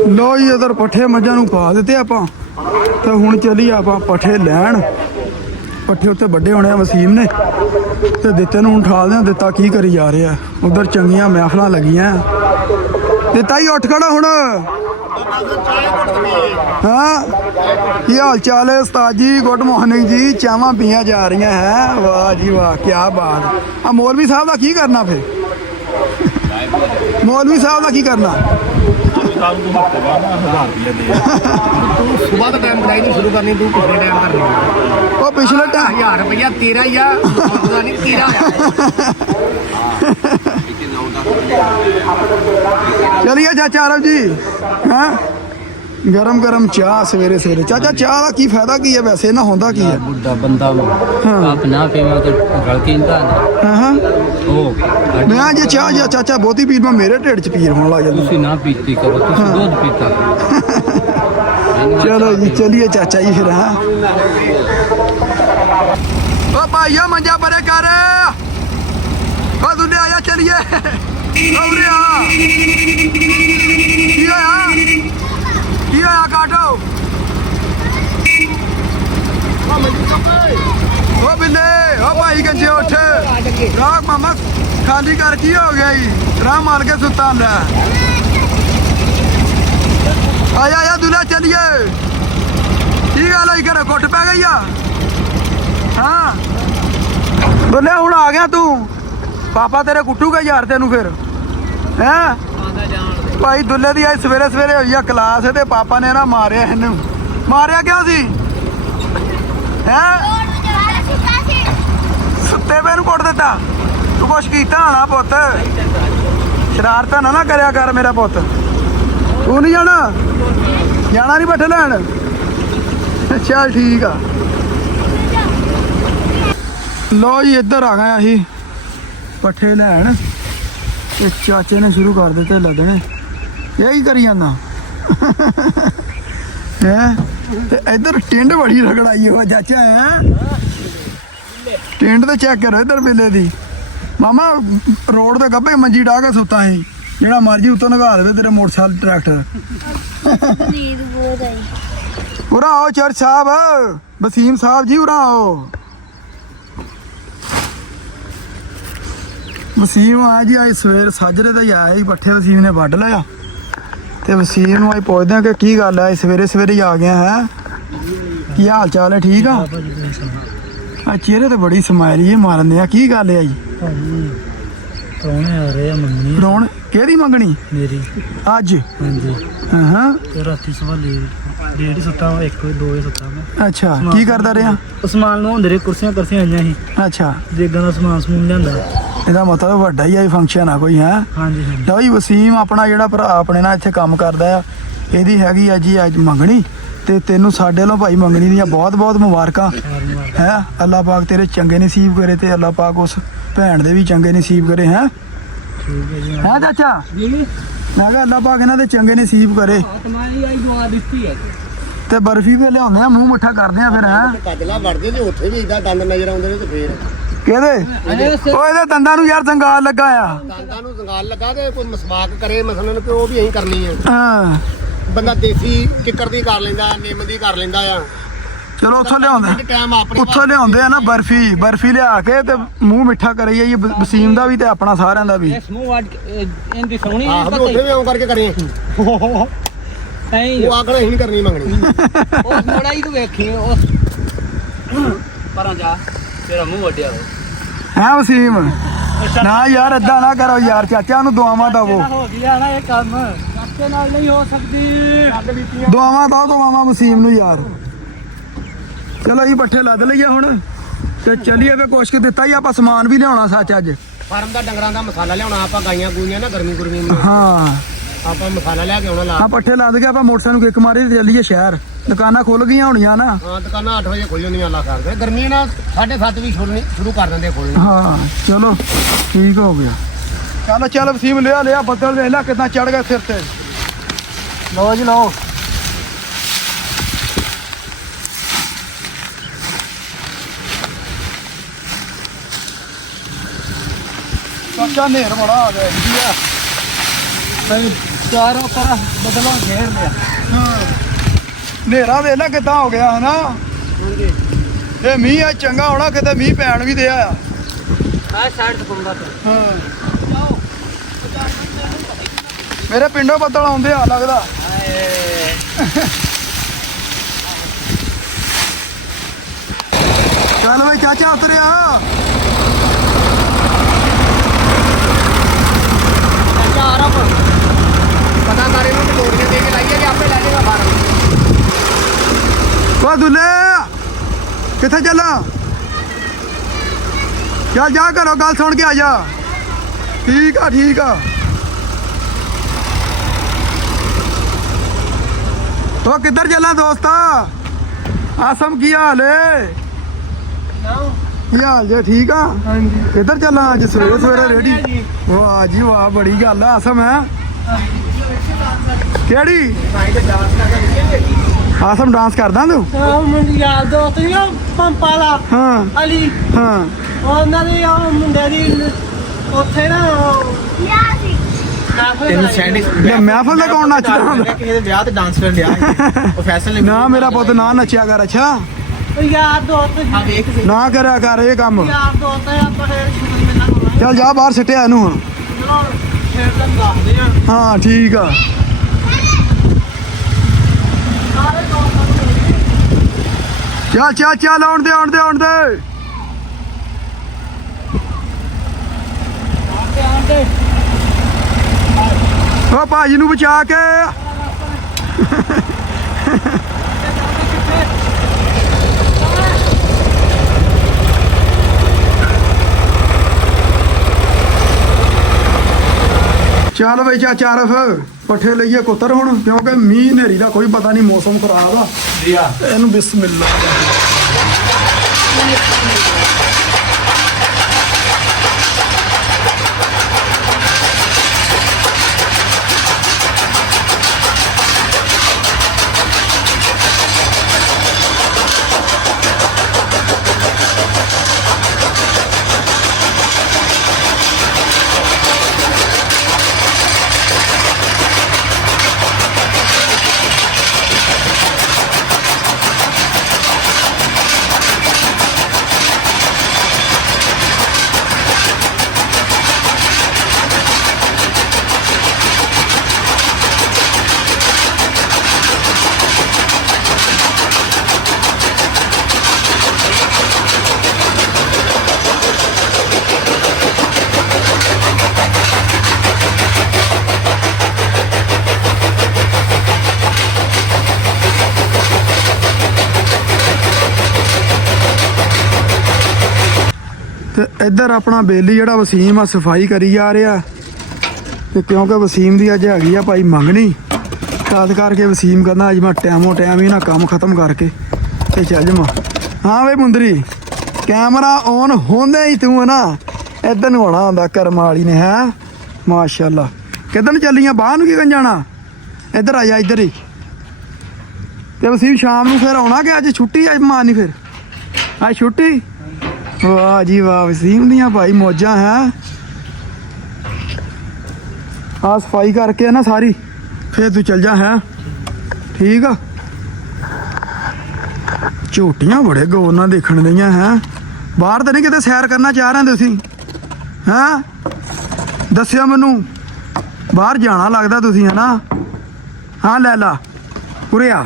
ਲੋ ਜੀ ਇਧਰ ਪੱਠੇ ਮੱਝਾਂ ਨੂੰ ਪਾ ਦਿੱਤੇ ਆਪਾਂ ਤੇ ਹੁਣ ਚੱਲੀ ਆਪਾਂ ਪੱਠੇ ਲੈਣ ਪੱਠੇ ਉੱਤੇ ਵੱਡੇ ਹੋਣੇ ਆ ਵਸੀਮ ਨੇ ਤੇ ਦਿੱਤੇ ਨੂੰ ਉਠਾਲਦੇ ਆ ਦਿੱਤਾ ਕੀ ਕਰੀ ਜਾ ਰਿਹਾ ਉਧਰ ਚੰਗੀਆਂ ਮਹਿਫਲਾਂ ਲੱਗੀਆਂ ਦਿੱਤਾ ਹੀ ਉੱਠ ਖੜਾ ਹੁਣ ਹਾਂ ਕੀ ਹਾਲ ਚਾਲ ਹੈ ਉਸਤਾਦ ਜੀ ਗੁੱਡ ਮਾਰਨਿੰਗ ਜੀ ਚਾਵਾਂ ਪੀਆਂ ਜਾ ਰਹੀਆਂ ਹੈ ਵਾਹ ਜੀ ਵਾਹ ਕੀ ਬਾਤ ਆ ਮੌਲਵੀ ਸਾਹਿਬ ਦਾ ਕੀ ਕਰਨਾ ਫਿਰ ਮੌਲਵੀ ਸਾਹਿਬ ਦਾ ਕੀ ਕਰਨਾ सुबह का टाइम बनाई नहीं शुरू करनी तू पिछले टाइम करनी ਉਹ ਪਿਛਲੇ ਟਾਈਮ 1000 रुपया तेरा ही आ नहीं तेरा चलिए चाचा आरव जी हाँ गरम गरम चाह सवेरे सवेरे चाचा चाह का की फायदा की है वैसे ना होंदा की है बुढ़ा बंदा आप ना पीवा तो गल की इंदा हाँ हाँ ओ मैं जे चाह या चाचा बहुती पीर में मेरे ढिड च पीर होने लग जाती तुसी ना पीती करो तुसी दूध पीता चलो जी चलिए चाचा जी फिर हाँ ओ भाइयों मंजा परे कर ओ दुनिया आया चलिए उरे आ की होया काटो ओ बिल्ले ओ भाई गंजे उठ राग मामा खाली कर की हो गया राह मार के सुता ले आया आया दूल्हा चलिए की गल होई घर कुट पै गई हाँ दुल्हे हुण आ गया तू पापा तेरे कुटूगा यार तेनू फिर हैं भाई दुल्हे दी आज सवेरे सवेरे हुई आ क्लास ते पापा ने ना मारिया इनू मारिया क्यों सी हैं सुत्ते पे कुट दिता तू कुछ कीता होना पुत शरारतां ना करया कर मेरा पुत तू नहीं जाना जाना नहीं पट्ठे लैन चल ठीक आ लो जी इधर आ गए असी पट्ठे लैन ते चाचे ने शुरू कर दिते लदने यही करी जाना है ते इधर टिंड बड़ी रगड़ाई हो चाचा है टिंड तो चेक करो इधर बिल्ले दी मामा रोड ते गब्बे मंजी डाह के सुता है जेड़ा मर्जी उत्तों नगा दे तेरे मोटरसाइकिल ट्रैक्टर नींद बहुत आई उरा आओ चर्च साहब वसीम साहब जी उरा आओ वसीम आ जी आज सवेर साजरे ਦਾ ਹੀ ਆਇਆ ਸੀ ਪੱਠੇ ਵਸੀਮ ਨੇ ਵੱਢ ਲਿਆ ਤੇ ਵਸੀਮ ਨੂੰ ਅੱਜ ਪੁੱਛਦੇ ਆ ਕਿ ਕੀ ਗੱਲ ਹੈ ਸਵੇਰੇ ਸਵੇਰੇ ਹੀ ਆ ਗਿਆ ਹੈ ਕੀ ਹਾਲ ਚਾਲ ਹੈ ਠੀਕ ਆ ਆ ਚਿਹਰੇ ਤੇ ਬੜੀ ਸਮਾਈਲ ਇਹ ਮਾਰਦੇ ਆ ਕੀ ਗੱਲ ਹੈ ਜੀ ਪ੍ਰਾਹੁਣੇ ਆ ਰਹੇ ਆ ਮੰਗਣੀ ਰੌਣ ਕਿਹਦੀ ਮੰਗਣੀ ਮੇਰੀ ਅੱਜ ਹਾਂਜੀ ਹਾਂ ਤੇ ਰਾਤੀ ਸਵਾ ਲੇਟ ਸੁੱਤਾ 1 2 ਵਜੇ ਸੁੱਤਾ ਮੈਂ ਅੱਛਾ ਕੀ ਕਰਦਾ ਰਿਹਾ ਸਮਾਨ ਨੂੰ ਹੁੰਦੇ ਰੇ ਕੁਰਸੀਆਂ ਆਈਆਂ ਸੀ ਅੱਛਾ ਦੇਗਾਂ ਦਾ ਸਮੂਨ ਲਿਆਂਦਾ ਇਹਦਾ ਮਤਲਬ ਵੱਡਾ ਹੀ ਆ ਫੰਕਸ਼ਨ ਆ ਕੋਈ ਹੈ ਹਾਂਜੀ ਹਾਂਜੀ ਲਓ ਜੀ ਵਸੀਮ ਆਪਣਾ ਜਿਹੜਾ ਭਰਾ ਆਪਣੇ ਨਾਲ ਇੱਥੇ ਕੰਮ ਕਰਦਾ ਆ ਇਹਦੀ ਹੈਗੀ ਆ ਜੀ ਅੱਜ ਮੰਗਣੀ ਤੇ ਤੈਨੂੰ ਸਾਡੇ ਵੱਲੋਂ ਭਾਈ ਮੰਗਣੀ ਦੀਆਂ ਬਹੁਤ ਬਹੁਤ ਮੁਬਾਰਕਾਂ ਹੈ ਅੱਲਾਹ ਪਾਕ ਤੇਰੇ ਚੰਗੇ ਨਸੀਬ ਕਰੇ ਤੇ ਅੱਲਾਹ ਪਾਕ ਉਸ ਭੈਣ ਦੇ ਵੀ ਚੰਗੇ ਨਸੀਬ ਕਰੇ ਹੈ ਠੀਕ ਹੈ ਜੀ ਹਾਂ ਚਾਚਾ ਜੀ ਮੈਂ ਕਿਹਾ ਅੱਲਾਹ ਪਾਕ ਇਹਨਾਂ ਦੇ ਚੰਗੇ ਨਸੀਬ ਕਰੇ ਆਤਮਾਈ ਆਈ ਦੁਆ ਦਿੱਤੀ ਹੈ ਤੇ ਬਰਫੀ ਵੀ ਲਿਆਉਂਦੇ ਆ ਮੂੰਹ ਮਿੱਠਾ ਕਰਦੇ ਆ ਫਿਰ ਹੈ ਕੱਜਲਾ ਵੜਦੇ ਤੇ ਉੱਥੇ ਵੀ ਇਦਾਂ ਦੰਦ ਨਜ਼ਰ ਆਉਂਦੇ ਨੇ ਤੇ ਫੇਰ ਕਿਹਦੇ ਉਹ ਇਹਦੇ ਦੰਦਾਂ ਨੂੰ ਯਾਰ ਜੰਗਾਲ ਲੱਗਾ ਆ ਦੰਦਾਂ ਨੂੰ ਜ਼ੰਗਾਲ ਲੱਗਾ ਤੇ ਕੋਈ ਮਸਵਾਕ ਕਰੇ ਮਸਲਨ ਕਿ ਉਹ ਵੀ ਅਸੀਂ ਕਰਨੀ ਹੈ ਹਾਂ ਬੰਦਾ ਦੇਸੀ ਕਿੱਕਰ ਦੀ ਕਰ ਲੈਂਦਾ ਨਿੰਮ ਦੀ ਕਰ ਲੈਂਦਾ ਆ ਚਲੋ ਉੱਥੋਂ ਲਿਆਉਂਦੇ ਟਾਈਮ ਆਪਣੇ ਉੱਥੋਂ ਲਿਆਉਂਦੇ ਆ ਨਾ ਬਰਫੀ ਲਿਆ ਕੇ ਤੇ ਮੂੰਹ ਮਿੱਠਾ ਕਰੀ ਜਾਈਏ ਵਸੀਮ ਦਾ ਵੀ ਤੇ ਆਪਣਾ ਸਾਰਿਆਂ ਦਾ ਵੀ ਸਮੂਹ ਵਾਟ ਇਹਦੀ ਸੋਹਣੀ ਆਹ ਵੀ ਉੱਥੇ ਵੀ ਆਉਂ ਕਰਕੇ ਕਰੇ ਨਹੀਂ ਉਹ ਆਖਣਾ ਹੀ ਨਹੀਂ ਕਰਨੀ ਮੰਗਣੀ ਉਹ ਥੋੜਾ ਹੀ ਤੂੰ ਵੇਖੀ ਉਸ ਪਰਾਂ ਜਾ ਤੇਰਾ ਮੂੰਹ ਵੱਡਿਆ ਹੈ ਵਸੀਮ ਨਾ ਯਾਰ ਏਦਾਂ ਨਾ ਕਰੋ ਯਾਰ ਚਾਚਾ ਨੂੰ ਦੁਆਵਾਂ ਦਵੋ ਹੋ ਗਿਆ ਨਾ ਇਹ ਕੰਮ ਚਾਚੇ ਨਾਲ ਨਹੀਂ ਹੋ ਸਕਦੀ ਦੁਆਵਾਂ ਦਵਾਵਾਂ ਵਸੀਮ ਨੂੰ ਯਾਰ ਚਲੋ ਜੀ ਪੱਠੇ ਲੱਦ ਲਈਏ ਹੁਣ ਤੇ ਚੱਲੀਏ ਵੇ ਕੁਛ ਕੁ ਦਿੱਤਾ ਹੀ ਆਪਾਂ ਸਮਾਨ ਵੀ ਲਿਆਉਣਾ ਸੱਚ ਅੱਜ ਫਾਰਮ ਦਾ ਡੰਗਰਾਂ ਦਾ ਮਸਾਲਾ ਲਿਆਉਣਾ ਆਪਾਂ ਗਾਈਆਂ ਗੂਈਆਂ ਨਾ ਗਰਮੀ ਗੁਰਮੀ ਨੂੰ ਹਾਂ ਆਪਾਂ ਮਸਾਲਾ ਲਿਆ ਕੇ ਆਉਣਾ ਲਾ ਆ ਪੱਠੇ ਲੱਦ ਕੇ ਆਪਾਂ ਮੋਟਰਸਾਈਕਲ ਨੂੰ ਕਿੱਕ ਮਾਰੀ ਤੇ ਚੱਲੀਏ ਸ਼ਹਿਰ ਦੁਕਾਨਾਂ ਖੁੱਲ ਗਈਆਂ ਹੋਣੀਆਂ ਨਾ ਹਾਂ ਦੁਕਾਨਾਂ 8 ਵਜੇ ਖੁੱਲ ਜਾਂਦੀਆਂ ਅੱਲਾ ਕਰਦੇ ਗਰਮੀ ਨਾਲ 7:30 ਵੀ ਸ਼ੁਰੂ ਕਰ ਦਿੰਦੇ ਖੋਲਣੀ ਹਾਂ ਚਲੋ ਠੀਕ ਹੋ ਗਿਆ ਚਲੋ ਚੱਲ ਵਸੀਮ ਲਿਆ ਬੱਦਲ ਵੇਖ ਲੈ ਕਿਦਾਂ ਚੜ ਗਿਆ ਸਿਰ ਤੇ ਲਓ ਜੀ ਲਓ ਚਾਚਾ ਨੇਰ ਬੜਾ ਆ ਗਿਆ ਜੀ ਆ ਚਾਰੋਂ ਤਰ੍ਹਾਂ ਬਦਲੋਂ ਘੇਰ ਲਿਆ ਨੇਰਾ ਵੇਖ ਲੈ ਕਿਦਾਂ ਹੋ ਗਿਆ ਹਨਾ ਹਾਂਜੀ ਇਹ ਮੀਂਹ ਆ ਚੰਗਾ ਹੋਣਾ ਕਿਤੇ ਮੀਂਹ ਪੈਣ ਵੀ ਦਿਆ ਆ ਆ ਸਾਈਡ ਤੋਂ ਪੰਗਾ ਤੇ ਹਾਂ ਮੇਰੇ ਪਿੰਡੋਂ ਬੱਦਲ ਆਉਂਦੇ ਆ ਲੱਗਦਾ ਚੱਲ ਵੇ ਚਾਚਾ ਉਤਰਿਆ ਚਾਰ ਪਤਾ ਕਰੇ ਨੂੰ ਟੋਰੀਆਂ ਦੇ ਕੇ ਲਾਈਏ ਕਿ ਆਪੇ ਲੈ ਜਾਏਗਾ ਫਾਰਮ ਵਾ ਦੁੱਲੇ ਕਿੱਥੇ ਚੱਲਾਂ ਚੱਲ ਜਾ ਘਰੋਂ ਗੱਲ ਸੁਣ ਕੇ ਆ ਜਾ ਠੀਕ ਆ ਠੀਕ ਆ। ਉਹ ਕਿੱਧਰ ਚੱਲਾਂ ਦੋਸਤਾ? ਆਸਮ ਕੀ ਹਾਲ ਏ? ਕੀ ਹਾਲ ਜੇ? ਠੀਕ ਆ। ਹਾਂਜੀ ਕਿੱਧਰ ਚੱਲਾਂ ਅੱਜ ਸਵੇਰੇ ਸਵੇਰੇ ਰੈਡੀ? ਵਾਹ ਜੀ ਵਾਹ, ਬੜੀ ਗੱਲ ਆ। ਆਸਮ ਹੈ ਕਿਹੜੀ? ਆਸਮ ਡਾਂਸ ਕਰਦਾ ਤੂੰ? ਮੁੰਡੀ ਯਾਰ ਦੋਸਤ ਹੀ ਪੰਪ ਵਾਲਾ ਹਾਂ ਅਲੀ ਹਾਂ। ਉਹਨਾਂ ਦੇ ਉਹ ਮੁੰਡੇ ਦੀ ਉੱਥੇ ਨਾ ਤੈਨੂੰ ਸੈਂਡਿਸ ਮੈਂ ਮਹਿਫਲ ਦਾ ਕੌਣ ਨੱਚਦਾ ਹੁੰਦਾ? ਕਿਸੇ ਦੇ ਵਿਆਹ ਤੇ ਡਾਂਸ ਕਰਨ ਲਿਆ ਉਹ ਫੈਸ਼ਨ ਨੇ ਨਾ ਮੇਰਾ ਪੁੱਤ ਨਾ ਨੱਚਿਆ ਕਰ। ਅੱਛਾ ਉਹ ਯਾਰ ਦੋਸਤ ਆ ਵੇਖ ਨਾ ਕਰਿਆ ਕਰ ਇਹ ਕੰਮ। ਯਾਰ ਦੋਸਤ ਹੈ ਆਪਾਂ ਫਿਰ ਸ਼ੁਕਰ ਮਿਲਣਾ ਹੋਣਾ ਚੱਲ ਜਾ ਬਾਹਰ ਸਿੱਟਿਆ ਇਹਨੂੰ ਹੁਣ। ਚਲੋ ਫਿਰ ਤਾਂ ਦੱਸਦੇ ਆ ਹਾਂ ਠੀਕ ਆ। ਸਾਰੇ ਦੋਸਤਾਂ ਨੂੰ ਚੱਲ ਚੱਲ ਚੱਲ ਆਉਣ ਦੇ ਆਉਣ ਦੇ ਆਉਣ ਦੇ। ਆਂਦੇ ਉਹ ਭਾਜੀ ਨੂੰ ਬਚਾ ਕੇ। ਚੱਲ ਬਈ ਚਾਚਾ ਰਫ ਪੱਠੇ ਲਈਏ ਕੁੱਤਰ ਹੁਣ, ਕਿਉਂਕਿ ਮੀਂਹ ਹਨੇਰੀ ਦਾ ਕੋਈ ਪਤਾ ਨਹੀਂ, ਮੌਸਮ ਖਰਾਬ ਆ। ਇਹਨੂੰ ਬਿਸਮਿਲ੍ਲਾ। ਤੇ ਇੱਧਰ ਆਪਣਾ ਬੇਲੀ ਜਿਹੜਾ ਵਸੀਮ ਆ ਸਫਾਈ ਕਰੀ ਜਾ ਰਿਹਾ। ਤੇ ਕਿਉਂਕਿ ਵਸੀਮ ਦੀ ਅੱਜ ਹੈਗੀ ਆ ਭਾਈ ਮੰਗਣੀ, ਤਦ ਕਰਕੇ ਵਸੀਮ ਕਹਿੰਦਾ ਅੱਜ ਮੈਂ ਟਾਈਮੋ ਟਾਈਮ ਹੀ ਨਾ ਕੰਮ ਖਤਮ ਕਰਕੇ ਤੇ ਚੱਲ ਜਾਵਾਂ। ਹਾਂ ਵੇ ਮੁੰਦਰੀ, ਕੈਮਰਾ ਔਨ ਹੁੰਦੇ ਹੀ ਤੂੰ ਨਾ ਇੱਧਰ ਨੂੰ ਆਉਣਾ ਹੁੰਦਾ ਕਰਮ ਵਾਲੀ ਨੇ। ਹੈ ਮਾਸ਼ਾਅੱਲਾ। ਕਿੱਧਰ ਨੂੰ ਚੱਲੀਆਂ? ਬਾਹਰ ਨੂੰ ਕੀ ਕਰਨ ਜਾਣਾ? ਇੱਧਰ ਆ ਜਾ ਇੱਧਰ ਹੀ। ਤੇ ਵਸੀਮ ਸ਼ਾਮ ਨੂੰ ਫਿਰ ਆਉਣਾ ਕਿ ਅੱਜ ਛੁੱਟੀ? ਅੱਜ ਮਾਰਨੀ ਫਿਰ? ਅੱਜ ਛੁੱਟੀ? ਵਾਹ ਜੀ ਵਾਹ, ਵਸੀਮ ਦੀਆਂ ਭਾਈ ਮੌਜਾਂ ਹੈ। ਆ ਸਫਾਈ ਕਰਕੇ ਨਾ ਸਾਰੀ, ਫੇਰ ਤੂੰ ਚੱਲ ਜਾ। ਹੈ ਠੀਕ ਆ। ਝੋਟੀਆਂ ਬੜੇ ਗੌਰ ਨਾਲ ਦੇਖਣ ਦਈਆਂ ਹੈ। ਬਾਹਰ ਤਾਂ ਨਹੀਂ ਕਿਤੇ ਸੈਰ ਕਰਨਾ ਚਾਹ ਰਹੇ ਤੁਸੀਂ? ਹੈਂ ਦੱਸਿਓ ਮੈਨੂੰ, ਬਾਹਰ ਜਾਣਾ ਲੱਗਦਾ ਤੁਸੀਂ, ਹੈ ਨਾ? ਹਾਂ ਲੈ ਲਾ ਉਰੇ ਆ,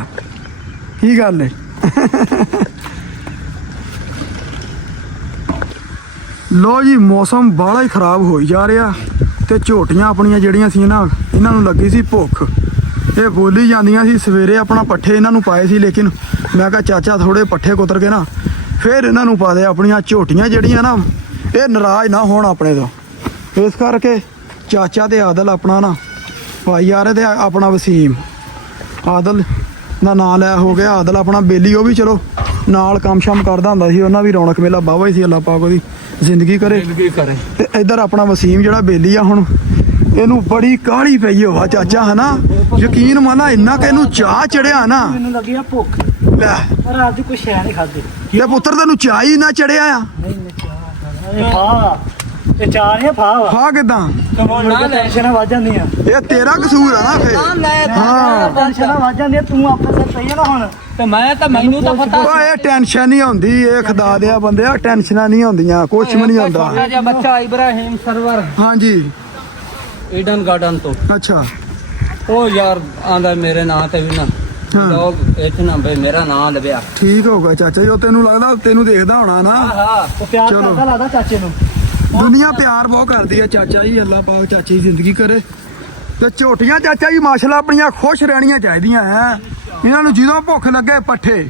ਕੀ ਗੱਲ ਏ? ਲੋ ਜੀ, ਮੌਸਮ ਬਾਹਲਾ ਹੀ ਖਰਾਬ ਹੋਈ ਜਾ ਰਿਹਾ ਤੇ ਝੋਟੀਆਂ ਆਪਣੀਆਂ ਜਿਹੜੀਆਂ ਸੀ ਨਾ, ਇਹਨਾਂ ਨੂੰ ਲੱਗੀ ਸੀ ਭੁੱਖ। ਇਹ ਬੋਲੀ ਜਾਂਦੀਆਂ ਸੀ। ਸਵੇਰੇ ਆਪਣਾ ਪੱਠੇ ਇਹਨਾਂ ਨੂੰ ਪਾਏ ਸੀ, ਲੇਕਿਨ ਮੈਂ ਕਿਹਾ ਚਾਚਾ ਥੋੜੇ ਪੱਠੇ ਕੁਤਰ ਕੇ ਨਾ ਫਿਰ ਇਹਨਾਂ ਨੂੰ ਪਾ ਦੇ। ਆਪਣੀਆਂ ਝੋਟੀਆਂ ਜਿਹੜੀਆਂ ਨਾ, ਇਹ ਨਾਰਾਜ਼ ਨਾ ਹੋਣ ਆਪਣੇ ਤੋਂ, ਇਸ ਕਰਕੇ ਚਾਚਾ ਤੇ ਆਦਲ ਆਪਣਾ ਨਾ ਭਾਈ ਆ ਰਹੇ ਤੇ ਆਪਣਾ ਵਸੀਮ ਆਦਲ ਦਾ ਨਾਂ ਲੈ ਹੋ ਗਿਆ। ਆਦਲ ਆਪਣਾ ਬੇਲੀ, ਉਹ ਵੀ ਚਲੋ ਨਾਲ ਕੰਮ ਸ਼ਮ ਕਰਦਾ ਹੁੰਦਾ ਸੀ। ਉਹਨਾਂ ਵੀ ਰੌਣਕ ਮੇਲਾ ਬਾਵਾ ਹੀ ਸੀ। ਅੱਲਾ ਪਾਕ ਉਹਦੀ ਜ਼ਿੰਦਗੀ ਕਰੇ। ਤੇ ਇੱਧਰ ਆਪਣਾ ਵਸੀਮ ਜਿਹੜਾ ਬੇਲੀ ਆ, ਹੁਣ ਇਹਨੂੰ ਬੜੀ ਕਾਹਲੀ ਪਈ ਹੋਵਾ ਚਾਚਾ, ਹੈ ਨਾ? ਯਕੀਨ ਮੰਨਾ ਇੰਨਾ ਕਿ ਇਹਨੂੰ ਚਾਹ ਚੜਿਆ ਨਾ। ਮੈਨੂੰ ਲੱਗੀ ਆ ਭੁੱਖ, ਲੈ ਰਾਤ ਦੀ ਕੁਛ ਹੈ ਨਹੀਂ ਖਾਦੇ। ਤੇ ਪੁੱਤਰ ਤੈਨੂੰ ਚਾਹ ਹੀ ਨਾ ਚੜਿਆ ਆ? ਇਹ ਫਾ ਇਹ ਚਾਰ ਹੈ ਫਾ ਵਾ। ਹਾਂ ਕਿਦਾਂ? ਨਾ ਟੈਨਸ਼ਨਾਂ ਵੱਜ ਜਾਂਦੀਆਂ। ਇਹ ਤੇਰਾ ਕਸੂਰ ਆ ਨਾ ਫੇਰ। ਹਾਂ ਟੈਨਸ਼ਨਾਂ ਵੱਜ ਜਾਂਦੀਆਂ। ਤੂੰ ਆਪਣੇ ਸਿਰ ਸਹੀ ਹੈ ਨਾ ਹੁਣ। ਤੇ ਮੈਂ ਤਾਂ ਮੈਨੂੰ ਤਾਂ ਪਤਾ ਓਏ ਟੈਨਸ਼ਨ ਨਹੀਂ ਹੁੰਦੀ, ਇਹ ਖੁਦਾ ਦਿਆ ਬੰਦਿਆ, ਟੈਨਸ਼ਨਾਂ ਨਹੀਂ ਹੁੰਦੀਆਂ, ਕੁਛ ਵੀ ਨਹੀਂ ਹੁੰਦਾ। ਛੋਟਾ ਜਿਹਾ ਬੱਚਾ ਇਬਰਾਹੀਮ ਸਰਵਰ ਹਾਂਜੀ ਈਡਨ ਗਾਰਡਨ ਤੋਂ, ਅੱਛਾ ਉਹ ਯਾਰ ਆਂਦਾ ਮੇਰੇ ਨਾਂ ਤੇ ਵੀ ਨਾ ਹਾਂ। ਲੋਕ ਇੱਥੇ ਨਾ ਬਈ ਮੇਰਾ ਨਾਂ ਲਵਿਆ। ਠੀਕ ਹੋਗਾ ਚਾਚਾ ਜੀ। ਉਹ ਤੈਨੂੰ ਲੱਗਦਾ, ਤੈਨੂੰ ਦੇਖਦਾ ਹੋਣਾ ਨਾ। ਹਾਂ ਉਹ ਪਿਆਰ ਚਲੋ। ਕਰਦਾ ਲੱਗਦਾ ਚਾਚੇ ਨੂੰ। ਦੁਨੀਆ ਪਿਆਰ ਬਹੁਤ ਕਰਦੀ ਹੈ ਚਾਚਾ ਜੀ। ਅੱਲਾ ਪਾਕ ਚਾਚੇ ਦੀ ਜ਼ਿੰਦਗੀ ਕਰੇ। ਤੇ ਝੋਟੀਆਂ ਚਾਚਾ ਜੀ ਮਾਸ਼ਾਅੱਲਾ ਆਪਣੀਆਂ ਖੁਸ਼ ਰਹਿਣੀਆਂ ਚਾਹੀਦੀਆਂ ਹੈ। ਇਹਨਾਂ ਨੂੰ ਜਦੋਂ ਭੁੱਖ ਲੱਗੇ ਪੱਠੇ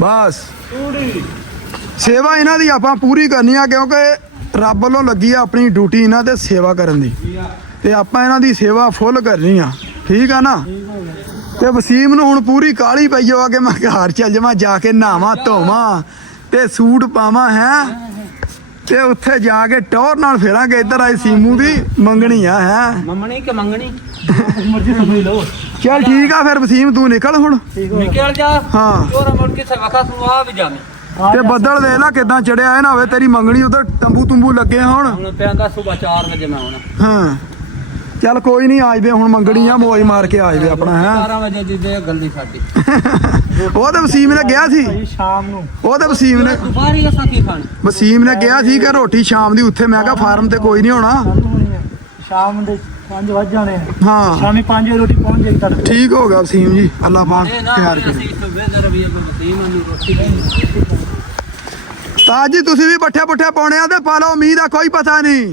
ਬਸ। ਸੇਵਾ ਇਹਨਾਂ ਦੀ ਆਪਾਂ ਪੂਰੀ ਕਰਨੀ ਆ, ਕਿਉਂਕਿ ਰੱਬ ਵੱਲੋਂ ਲੱਗੀ ਆ ਆਪਣੀ ਡਿਊਟੀ ਇਹਨਾਂ ਤੇ ਸੇਵਾ ਕਰਨ ਦੀ, ਤੇ ਆਪਾਂ ਇਹਨਾਂ ਦੀ ਸੇਵਾ ਫੁੱਲ ਕਰਨੀ ਆ, ਠੀਕ ਆ ਨਾ। ਤੇ ਵਸੀਮ ਨੂੰ ਹੁਣ ਪੂਰੀ ਕਾਹਲੀ ਪਈ ਆ ਕਿ ਮੈਂ ਘਰ ਚੱਲ ਜਾਵਾਂ, ਜਾ ਕੇ ਨਹਾਵਾਂ ਧੋਵਾਂ ਤੇ ਸੂਟ ਪਾਵਾਂ ਹੈ, ਤੇ ਉੱਥੇ ਜਾ ਕੇ ਟੌਰ ਨਾਲ ਫੇਰਾਂਗੇ। ਇੱਧਰ ਆਈ ਸੀਮੂ ਦੀ ਮੰਗਣੀ ਆ ਹੈ। ਮੰਮਣੀ ਕਿ ਮੰਗਣੀ ਮਰਜ਼ੀ ਸਮਝ ਲਓ। ਚੱਲ ਠੀਕ ਆ ਫਿਰ ਵਸੀਮ ਤੂੰ ਨਿਕਲ ਹੁਣ। ਨਿਕਲ ਜਾ। ਹਾਂ ਤੋਰਾ ਮੁੜ ਕੇ ਸਵਖਾ ਸੁਆ ਵੀ ਜਾਵੇਂ। ਤੇ ਬੱਦਲ ਦੇਖ ਲੈ ਕਿਦਾਂ ਚੜਿਆ ਹੈ, ਨਾ ਹੋਵੇ ਤੇਰੀ ਮੰਗਣੀ ਉਧਰ ਤੰਬੂ ਤੁੰਬੂ ਲੱਗੇ ਹੁਣ। ਹੁਣ ਪਿਆਂਗਾ ਸਵੇਰ 4 ਵਜੇ ਮੈਂ ਆਉਣਾ। ਹਾਂ ਚੱਲ ਕੋਈ ਨਹੀਂ, ਆ ਜਵੇ ਹੁਣ ਮੰਗਣੀ ਆ, ਮੌਜ ਮਾਰ ਕੇ ਆ ਜਵੇ ਆਪਣਾ ਹੈ। 12 ਵਜੇ ਜਿੱਦੇ ਗੱਲ ਨਹੀਂ ਸਾਡੀ। ਉਹ ਤੇ ਵਸੀਮ ਨੇ ਗਿਆ ਸੀ ਸ਼ਾਮ ਨੂੰ ਉਹ ਤੇ ਵਸੀਮ ਨੇ ਦੁਪਹਿਰੀ ਅਸਾਂ ਕੀ ਖਾਣ। ਵਸੀਮ ਨੇ ਕਿਹਾ ਸੀ ਕਿ ਰੋਟੀ ਸ਼ਾਮ ਦੀ ਉੱਥੇ। ਮੈਂ ਕਿਹਾ ਫਾਰਮ ਤੇ ਕੋਈ ਨਹੀਂ ਹੋਣਾ। ਸ਼ਾਮ ਦੇ 5 ਵਜ ਜਾਣੇ ਆ। ਹਾਂ ਸ਼ਾਮੀ 5 ਵਜੇ ਰੋਟੀ ਪਹੁੰਚ ਜਾਏਗੀ ਤੁਹਾਡੇ ਕੋਲ। ਠੀਕ ਹੋ ਗਿਆ ਵਸੀਮ ਜੀ, ਅੱਲਾ ਪਾਕ ਇਹ ਨਾ ਪਿਆਰ ਕਰੇ। ਅਸੀਂ ਸਵੇਰ ਰਵੀਏ ਬਸੀਮ ਨੂੰ ਰੋਟੀ ਨਹੀਂ। ਤਾਜ ਜੀ ਤੁਸੀਂ ਵੀ ਪੱਠੇ ਪੁੱਠੇ ਪਾਉਣੇ ਆ ਤੇ ਪਾ ਲਓ, ਉਮੀਦ ਆ ਕੋਈ ਪਤਾ ਨਹੀਂ।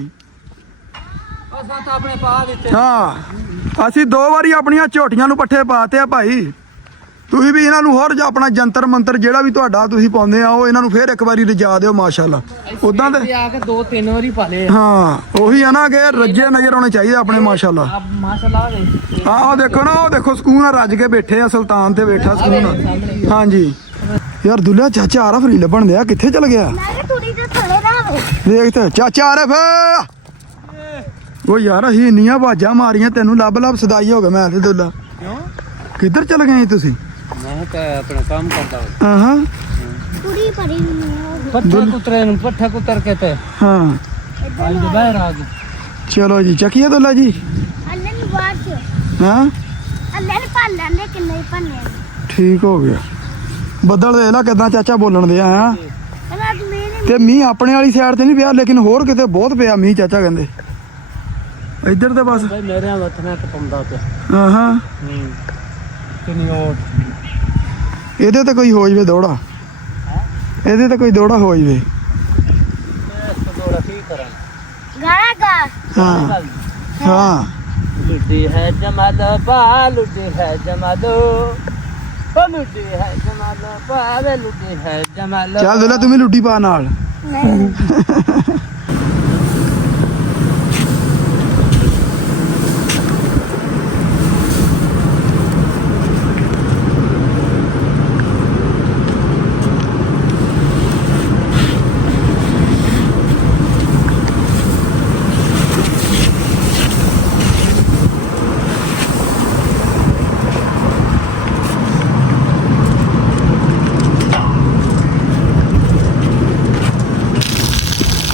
ਅਸਾਂ ਤਾਂ ਆਪਣੇ ਪਾ ਦਿੱਤੇ। ਹਾਂ ਅਸੀਂ 2 ਵਾਰੀ ਆਪਣੀਆਂ ਝੋਟੀਆਂ ਨੂੰ ਪੱਠੇ ਪਾਤੇ ਆ ਭਾਈ। ਤੁਸੀਂ ਵੀ ਇਹਨਾਂ ਨੂੰ ਹੋਰ ਜਾਂ ਆਪਣਾ ਜੰਤਰ ਮੰਤਰ ਜਿਹੜਾ ਵੀ ਤੁਹਾਡਾ ਤੁਸੀਂ ਪਾਉਂਦੇ ਆ, ਉਹ ਇਹਨਾਂ ਨੂੰ ਫੇਰ ਇੱਕ ਵਾਰੀ ਰਜਾ ਦਿਓ ਮਾਸ਼ਾਅੱਲਾ। ਉਦਾਂ ਤੇ ਆ ਕੇ 2-3 ਵਾਰੀ ਪਾ ਲਏ। ਹਾਂ ਉਹੀ ਆ ਨਾ ਕਿ ਰੱਜੇ ਨਜ਼ਰ ਆਉਣੇ ਚਾਹੀਦੇ ਆਪਣੇ ਮਾਸ਼ਾਅੱਲਾ। ਆ ਮਾਸ਼ਾਅੱਲਾ ਵੇ। ਆਹ ਦੇਖੋ ਨਾ, ਉਹ ਦੇਖੋ ਸਕੂਨ ਨਾਲ ਰੱਜ ਕੇ ਬੈਠੇ ਆ, ਸੁਲਤਾਨ ਤੇ ਬੈਠਾ ਸਕੂਨ ਨਾਲ। ਹਾਂਜੀ ਯਾਰ ਦੁੱਲਾ ਚਾਚਾ ਆਰਫ ਨਹੀਂ ਲੱਭਣ ਦਿਆ, ਕਿੱਥੇ ਚਲ ਗਿਆ? ਮੈਂ ਕਿਹਾ ਤੁਰੀ ਤੇ ਥੱਲੇ ਨਾ ਆਵੇ। ਦੇਖ ਤੇ ਚਾਚਾ ਆਰਫ। ਉਹ ਯਾਰ ਅਸੀਂ ਇੰਨੀਆਂ ਆਵਾਜ਼ਾਂ ਮਾਰੀਆਂ ਤੈਨੂੰ ਲੱਭ ਲੱਭ ਸਦਾਈ ਹੋ ਗਿਆ ਮੈਂ ਤੇ ਦੁੱਲਾ। ਕਿਉਂ? ਕਿੱਧਰ ਚਲ ਗਏ ਤੁਸੀਂ? ਮੈਂ ਤਾਂ ਆਪਣਾ ਕੰਮ ਕਰਦਾ। ਹਾਂ ਤੁਰੀ ਪਰੀ ਨਹੀਂ ਪੱਠਾ ਕੁਤਰੇ ਨੂੰ ਪੱਠਾ ਕੁਤਰ ਕੇ ਤੇ ਹਾਂ ਅੱਜ ਬਾਹਰ ਆ ਗਏ। ਚਲੋ ਜੀ ਚੱਕੀਏ ਦੁੱਲਾ ਜੀ। ਅੱਲੇ ਨੂੰ ਬਾਅਦ ਚ ਹਾਂ ਅੱਲੇ ਨੂੰ ਭੰਨ ਲੈਂਦੇ ਕਿੰਨੇ ਹੀ ਭੰਨੇ ਨੇ। ਠੀਕ ਹੋ ਗਿਆ। ਬੱਦਲ ਦੇਖ ਲੈ ਕਿਦਾਂ ਚਾਚਾ ਬੋਲਣ ਦੇ ਆ। ਕਹਿੰਦਾ ਅੱਜ ਮੇਰੇ ਤੇ ਮੀਂਹ ਆਪਣੇ ਵਾਲੀ ਸਾਈਡ ਤੇ ਨਹੀਂ ਪਿਆ, ਲੇਕਿਨ ਹੋਰ ਕਿਤੇ ਬਹੁਤ ਪਿਆ ਮੀਂਹ ਚਾਚਾ ਕਹਿੰਦੇ। ਇੱਧਰ ਤੇ ਬਸ ਬਈ ਮੇਰੇ ਵਤਨਾਂ ਤੇ ਪੰਦਾ ਪਿਆ। ਹਾਂ ਕਿੰਨੀ ਓਟ ਇਹਦੇ ਤੇ ਕੋਈ ਹੋ ਜਵੇ ਦੌੜਾ, ਇਹਦੇ ਤੇ ਕੋਈ ਦੌੜਾ ਹੋ ਜਵੇ। ਇਸ ਤੋਂ ਥੋੜਾ ਕੀ ਕਰਾਂ। ਗਾਣਾ ਗਾ। ਹਾਂ ਹਾਂ ਲੁੱਟੀ ਹੈ ਜਮਾਲ ਪਾ ਲੁੱਟੀ ਹੈ ਜਮਾਲ ਉਹ ਲੁੱਟੀ ਹੈ ਜਮਾਲ ਪਾ ਵੇ ਲੁੱਟੀ ਹੈ ਜਮਾਲ। ਚੱਲ ਦੁੱਲਾ ਤੂੰ ਵੀ ਲੁੱਟੀ ਪਾ ਨਾਲ। ਨਹੀਂ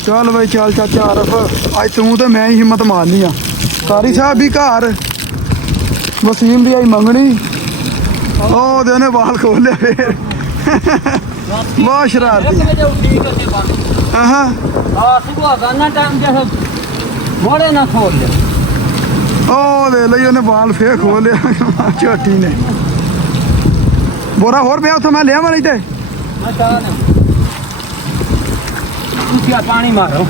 ਚੱਲ ਬਈ ਚੱਲ ਚਾਚਾ ਆਰਫ, ਅੱਜ ਤੂੰ ਤੇ ਮੈਂ ਹੀ ਹਿੰਮਤ ਮਾਰਨੀ ਆ। ਕਾਰੀ ਸਾਹਿਬ ਵੀ ਘਰ, ਵਸੀਮ ਦੀ ਆਈ ਮੰਗਣੀ। ਉਹ ਦੇ ਉਹਨੇ ਵਾਲ ਖੋਲ ਲਿਆ ਫੇਰ। ਬਹੁਤ ਸ਼ਰਾਰਤੀ। 1 ਵਜੇ ਉੱਠੀ ਕਰਦੇ ਬੰਦ। ਹਾਂ ਆ ਸੁਬਹ ਦਾ ਨਾ ਟਾਈਮ ਜੇ ਮੋੜੇ ਨਾ ਖੋਲ ਲੈ। ਉਹ ਦੇ ਲਈ ਉਹਨੇ ਵਾਲ ਫੇਰ ਖੋਲ ਲਿਆ ਝੋਟੀ ਨੇ। ਬੋਰਾ ਹੋਰ ਪਿਆ ਉੱਥੋਂ ਮੈਂ ਲਿਆ ਨਹੀਂ ਤੇ। ਮੈਂ ਚਾਹ ਨਾ ਤੁਸੀਂ ਆ ਪਾਣੀ ਮਾਰੋ।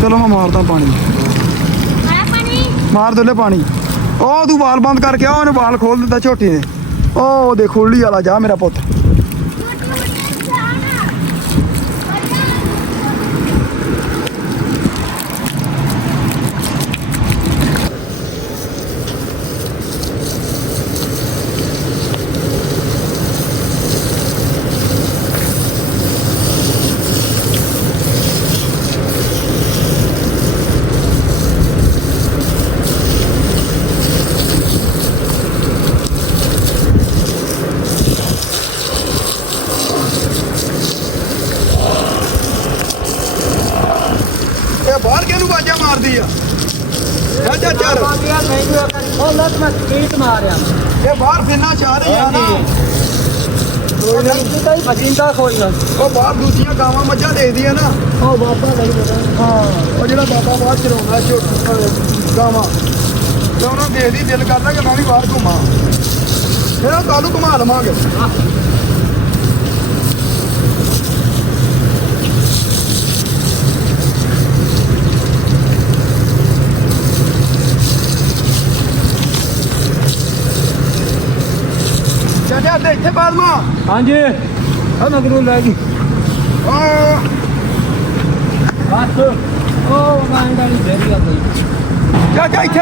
ਚਲੋ ਮੈਂ ਮਾਰਦਾ ਪਾਣੀ, ਆਇਆ ਪਾਣੀ। ਮਾਰ ਦੁੱਲੇ ਪਾਣੀ। ਉਹ ਤੂੰ ਵਾਲ ਬੰਦ ਕਰਕੇ ਆ, ਉਹਨੇ ਵਾਲ ਖੋਲ ਦਿੱਤਾ ਝੋਟੀ ਨੇ। ਉਹ ਦੇ ਖੁੱਲੀ ਵਾਲਾ ਜਾ ਮੇਰਾ ਪੁੱਤ। ਇਹ ਬਾਹਰ ਕਿਹਨੂੰ ਬਾਜਾ ਮਾਰਦੀ ਆ? ਚਾਚਾ ਚੱਲ, ਉਹ ਲੱਤ ਮੈਂ ਸਪੀਡ ਮਾਰਿਆ। ਇਹ ਬਾਹਰ ਫਿਰਨਾ ਚਾਹ ਰਹੀ ਆ ਨਾ। ਕੋਈ ਨਹੀਂ ਤਾਂ ਭਜਿੰਦਾ ਕੋਈ ਨਾ। ਉਹ ਬਾਹਰ ਦੂਜੀਆਂ ਗਾਵਾਂ ਮੱਝਾਂ ਦੇਖਦੀਆਂ ਨਾ। ਉਹ ਬਾਬਾ ਨਹੀਂ ਪਤਾ। ਹਾਂ ਉਹ ਜਿਹੜਾ ਬਾਬਾ ਬਾਹਰ ਚਰਾਉਂਦਾ ਗਾਵਾਂ, ਤੇ ਉਹਨਾਂ ਦੇਖਦੀ ਦਿਲ ਕਰਦਾ ਕਿ ਮੈਂ ਵੀ ਬਾਹਰ ਘੁੰਮਾਂ। ਫਿਰ ਉਹ ਕੱਲ੍ਹ ਨੂੰ ਘੁਮਾ ਲਵਾਂਗੇ। ਚਾਚਾ ਤੇ ਇੱਥੇ ਬਾਦਮਾ। ਹਾਂਜੀ ਆ ਮਗਰੂ ਲੈ ਗਈ ਆ ਬਸ ਉਹ ਗਾਂਡ ਵਾਲੀ ਫੇਰੀ ਆ ਗਈ ਚਾਚਾ ਇੱਥੇ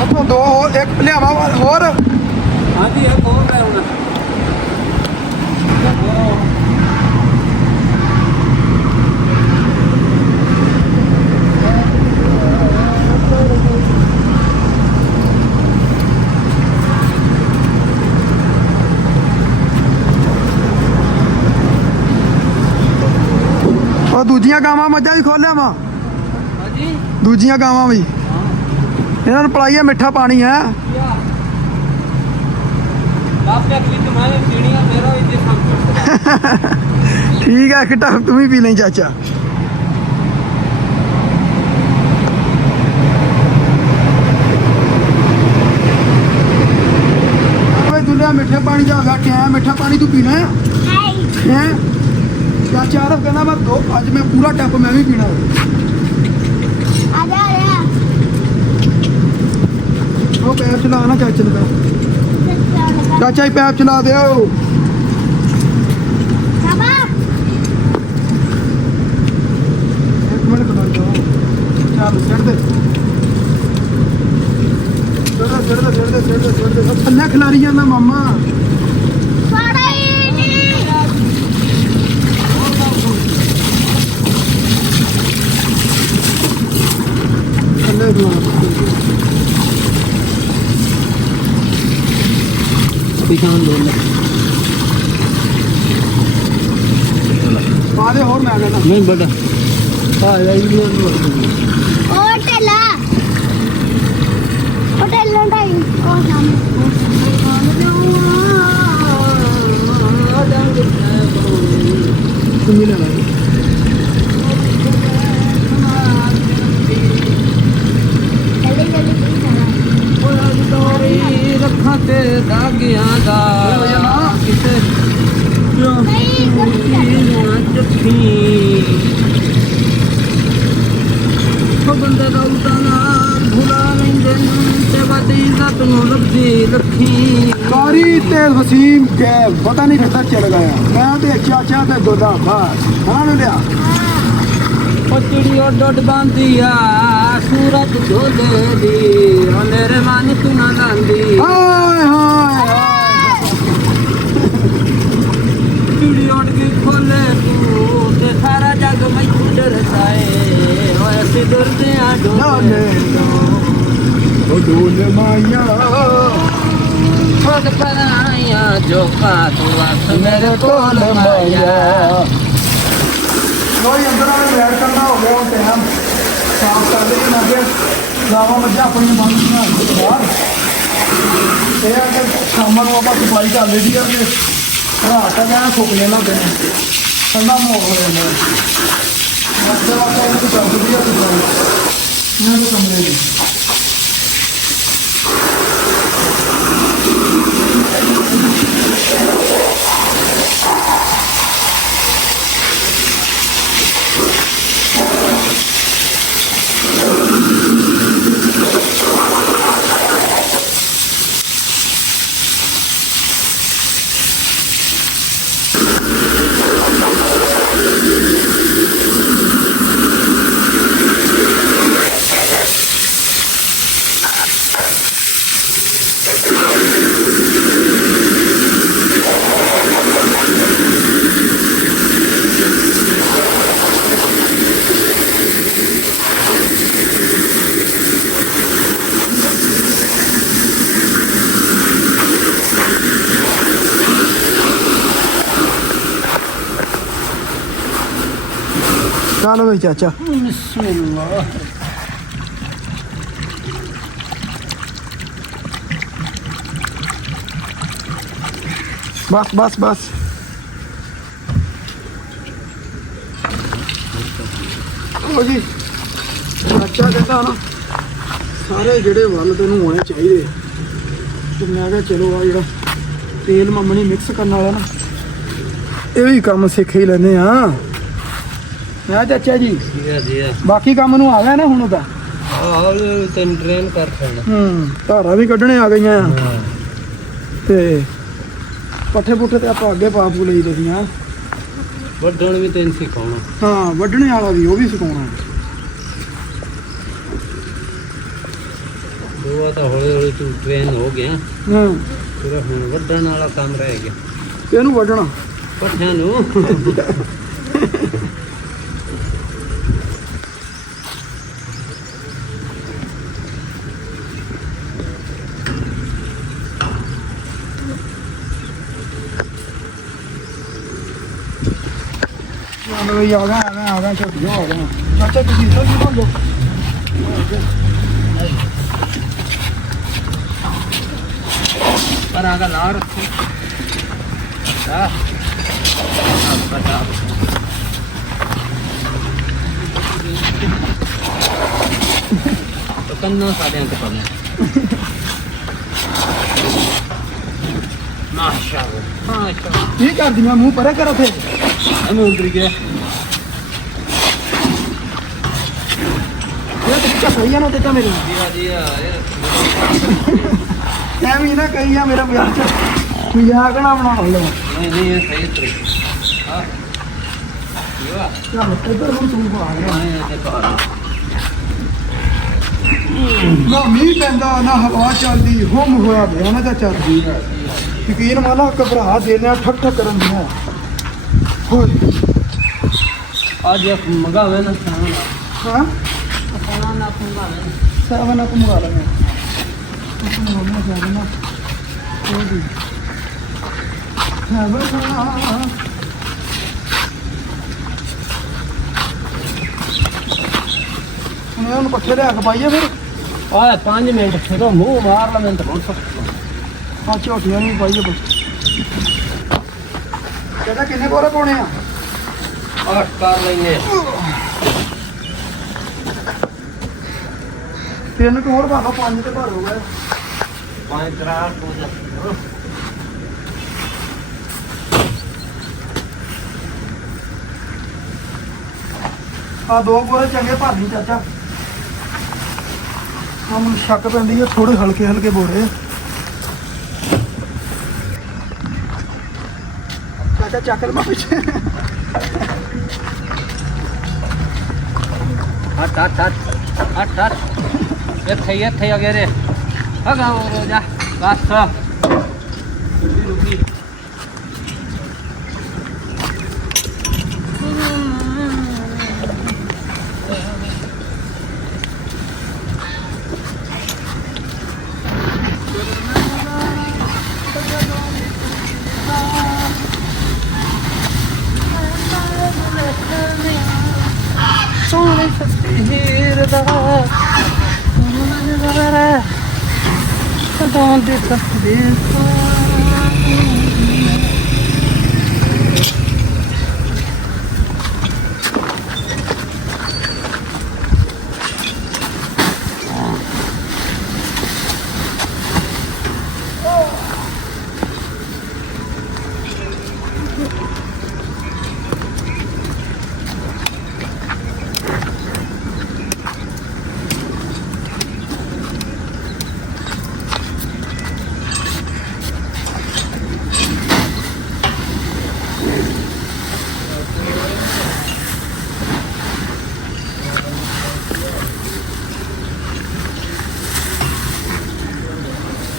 ਆਪਾਂ ਦੋ ਹੋਰ ਇੱਕ ਲਿਆਵਾ ਹੋਰ ਹਾਂਜੀ ਇਹ ਕੋਲ ਲੈ ਹੁਣ ਉਹ ਦੂਜੀਆਂ ਗਾਵਾਂ ਮੱਝਾਂ ਵੀ ਖੋਲਿਆ ਵਾ ਹਾਂਜੀ ਦੂਜੀਆਂ ਗਾਵਾਂ ਵੀ ਇਹਨਾਂ ਨੂੰ ਪਲਾਈਆ ਮਿੱਠਾ ਪਾਣੀ ਹੈ ਬਾਪ ਨੇ ਅਗਲੀ तुम्हारे सीढ़ियां मेरा भी देखा ਠੀਕ ਹੈ ਕਿਟਾ ਤੂੰ ਵੀ ਪੀ ਲਈ ਚਾਚਾ ਓਏ ਦੁਲਿਆ ਮਿੱਠੇ ਪਾਣੀ ਦਾ ਗਾ ਕੇ ਆਇਆ ਮਿੱਠਾ ਪਾਣੀ ਤੂੰ ਪੀਣਾ ਹਾਈ ਹੈ ਚਾਚਾ ਆਰਫ ਕਹਿੰਦਾ ਮੈਂ ਦੋ ਅੱਜ ਮੈਂ ਪੂਰਾ ਟੱਪ ਮੈਂ ਵੀ ਪੀਣਾ ਆ ਜਾ ਉਹ ਪੈਪ ਚਲਾ ਨਾ ਚਾਚੇ ਦਾ ਚਾਚਾ ਹੀ ਪੈਪ ਚਲਾ ਦਿਓ ਸਾਬਾ ਇੱਕ ਮਿੰਟ ਬਣਾ ਜਾਓ ਚੱਲ ਛੱਡ ਦੇ ਛੱਡ ਦੇ ਥੱਲੇ ਖਿਲਾਰੀ ਜਾਂਦਾ ਮਾਮਾ ਸਾੜਾ ਹੀ ਨਹੀਂ ਥੱਲੇ ਖਿਲਾਰ किसान लोग ਪਾ ਦੇ ਹੋਰ ਮੈਂ ਕਹਿੰਦਾ नहीं बड़ा हाँ यही ਉਹ ਟੇਲਾ ਢਾਈ ਉਹ ਤੂੰ ਮਿਲ ਲੈ रखा ते दागिया दा किसे जफी बंदे का उताना भुला लेंगे ते बाती इज्जत नु लब्जी लखी कारी ते वसीम के पता नहीं किधर चल गया मैं ते चाचा ते गोदा बास हाँ लिया चिड़ी डोड बांधिया सूरत झोले दी मेरे मन तू ना लांदी हाय हाय चिड़ी उड़ के खोले तू ते सारा जग मैं डरता है ओए ऐसे डरते आ डोले ओ डोले माया खुद पर आया जो का तू आस मेरे कोल माया लोई अंदर आने बैठ करना हो गया होते हम साफ कर लेकिन आगे गाँव मध्य अपनी मन बाहर ये अगर शाम को आप सफाई कर ली है रात जाना सुक लेना दिन ठंडा माहौल हो जाता है कमरे की चलो भाई चाचा बस बस बस ओ जी चाचा कहता ना सारे ਜਿਹੜੇ ਵੱਲ ਤੈਨੂੰ ਹੋਣੇ ਚਾਹੀਦੇ ਤੇ ਮੈਂ ਕਿਹਾ ਚਲੋ ਆ ਜਿਹੜਾ ਤੇਲ ਮਮਣੀ ਮਿਕਸ ਕਰਨ ਵਾਲਾ ਨਾ ਇਹ ਵੀ ਕੰਮ ਸਿੱਖ ਹੀ ਲੈਂਦੇ ਆ ਹੈ ਚਾਚਾ ਜੀ। ਜੀ ਬਾਕੀ ਕੰਮ ਨੂੰ ਆ ਗਿਆ ਨਾ ਹੁਣ ਤਾਂ। ਆਹ ਤੈਨੂੰ ਟ੍ਰੇਨ ਕਰ ਸਕਦਾ। ਧਾਰਾਂ ਵੀ ਕੱਢਣੇ ਆ ਗਈਆਂ ਆ ਤੇ ਪੱਠੇ ਪੁੱਠੇ ਤੇ ਆਪਾਂ ਅੱਗੇ ਪਾ ਪੂ ਲਈ ਦਦੀਆਂ। ਵੱਢਣ ਵੀ ਤੈਨੂੰ ਸਿਖਾਉਣਾ। ਹਾਂ ਵੱਢਣੇ ਵਾਲਾ ਵੀ ਉਹ ਵੀ ਸਿਖਾਉਣਾ। ਦੋ ਤਾਂ ਹੌਲੀ ਹੌਲੀ ਤੂੰ ਟ੍ਰੇਨ ਹੋ ਗਿਆ। ਹਾਂ ਤੇਰਾ ਹੁਣ ਵੱਢਣ ਵਾਲਾ ਕੰਮ ਰਹਿ ਗਿਆ। ਇਹਨੂੰ ਵੱਢਣਾ ਪੱਠਿਆਂ ਨੂੰ। ਵੀ ਆ ਗਿਆ ਛੋਟੀਆਂ ਹੋ ਗਿਆ। ਚਾਚਾ ਤੁਸੀਂ ਇੱਧਰ ਵੀ ਬੋਲੋ। ਪਰ ਆਗਾ ਲਾ ਰੱਖੋ। ਹਾਂ ਬਤਾ तो कन्ना साढ़े अंत पर माशाल्लाह माशाल्लाह ਕੀ ਕਰਦੀ ਮੈਂ ਮੂੰਹ ਪਰੇ ਕਰ ਉਥੇ। हम उधर गए ਇਹ ਤੇ ਚੱਕ ਲਿਆ ਨਾ ਤੇ ਤਾਂ ਮੇਰੇ जी ਐਵੇਂ ਨਾ ਕਹੀ ਆ ਮੇਰਾ ਵਿਆਹ ਚ ਮਜ਼ਾਕ ਨਾ ਬਣਾ ਲਓ। नहीं नहीं ये सही तरीके हां ये ਚੱਲ ਇੱਧਰ ਹੁਣ ਤੂੰ ਆ ਗਿਆ। नहीं ये तो ਨਾ ਮੀਂਹ ਪੈਂਦਾ ਨਾ ਹਵਾ ਚੱਲਦੀ ਹੁਮ ਹੋਇਆ ਪਿਆ ਨਾ ਚਾਚਾ। ਯਕੀਨ ਮਾਨਾ ਘਬਰਾ ਦੇਣਾ ਠੱਕ ਠੱਕ ਕਰਨ ਦੀਆਂ ਹੋਏ। आज ये मंगावे ना खाना ਹਾਂ खाना ना मंगावे ਸਾਵਨ ਆਪ ਮੰਗਾ ਲੈਣਾ। ਉਸ ਨੂੰ ਮੰਮਾ ਜਾਣਾ ਉਹ ਵੀ ਹਾਂ ਬਸ ਹੁਣ ਪੱਠੇ ਲਿਆ ਕੇ ਪਾਈਏ ਫਿਰ। ओए 5 मिनट फिर मुंह मार ला मैं तो बोल सकता ਆ ਝੋਟੀਆਂ ਨੂੰ ਵੀ ਪਾਈਏ ਬਸ। ਕਹਿੰਦਾ ਕਿੰਨੇ ਬੋਰੇ ਪਾਉਣੇ ਆ? और कर लेंगे ਤਿੰਨ ਕੁ ਹੋਰ ਪਾ ਲਓ, ਪੰਜ ਤੇ ਭਰ ਹੋ ਗਏ। 5 3 2 ਆ ਦੋ ਬੋਰੇ ਚੰਗੇ ਭਰ ਲਈ ਚਾਚਾ। ਆ ਮੈਨੂੰ ਸ਼ੱਕ ਪੈਂਦੀ ਹੈ ਥੋੜੇ ਹਲਕੇ ਹਲਕੇ ਬੋਰੇ ਆ। ਚਾਚਾ ਚੱਕ ਲਵਾਂ ਪਿੱਛੇ। हट हट हट हट हट ये थे वगैरह हगा वो जा बस रुकी रुकी सोने हीर दा don't it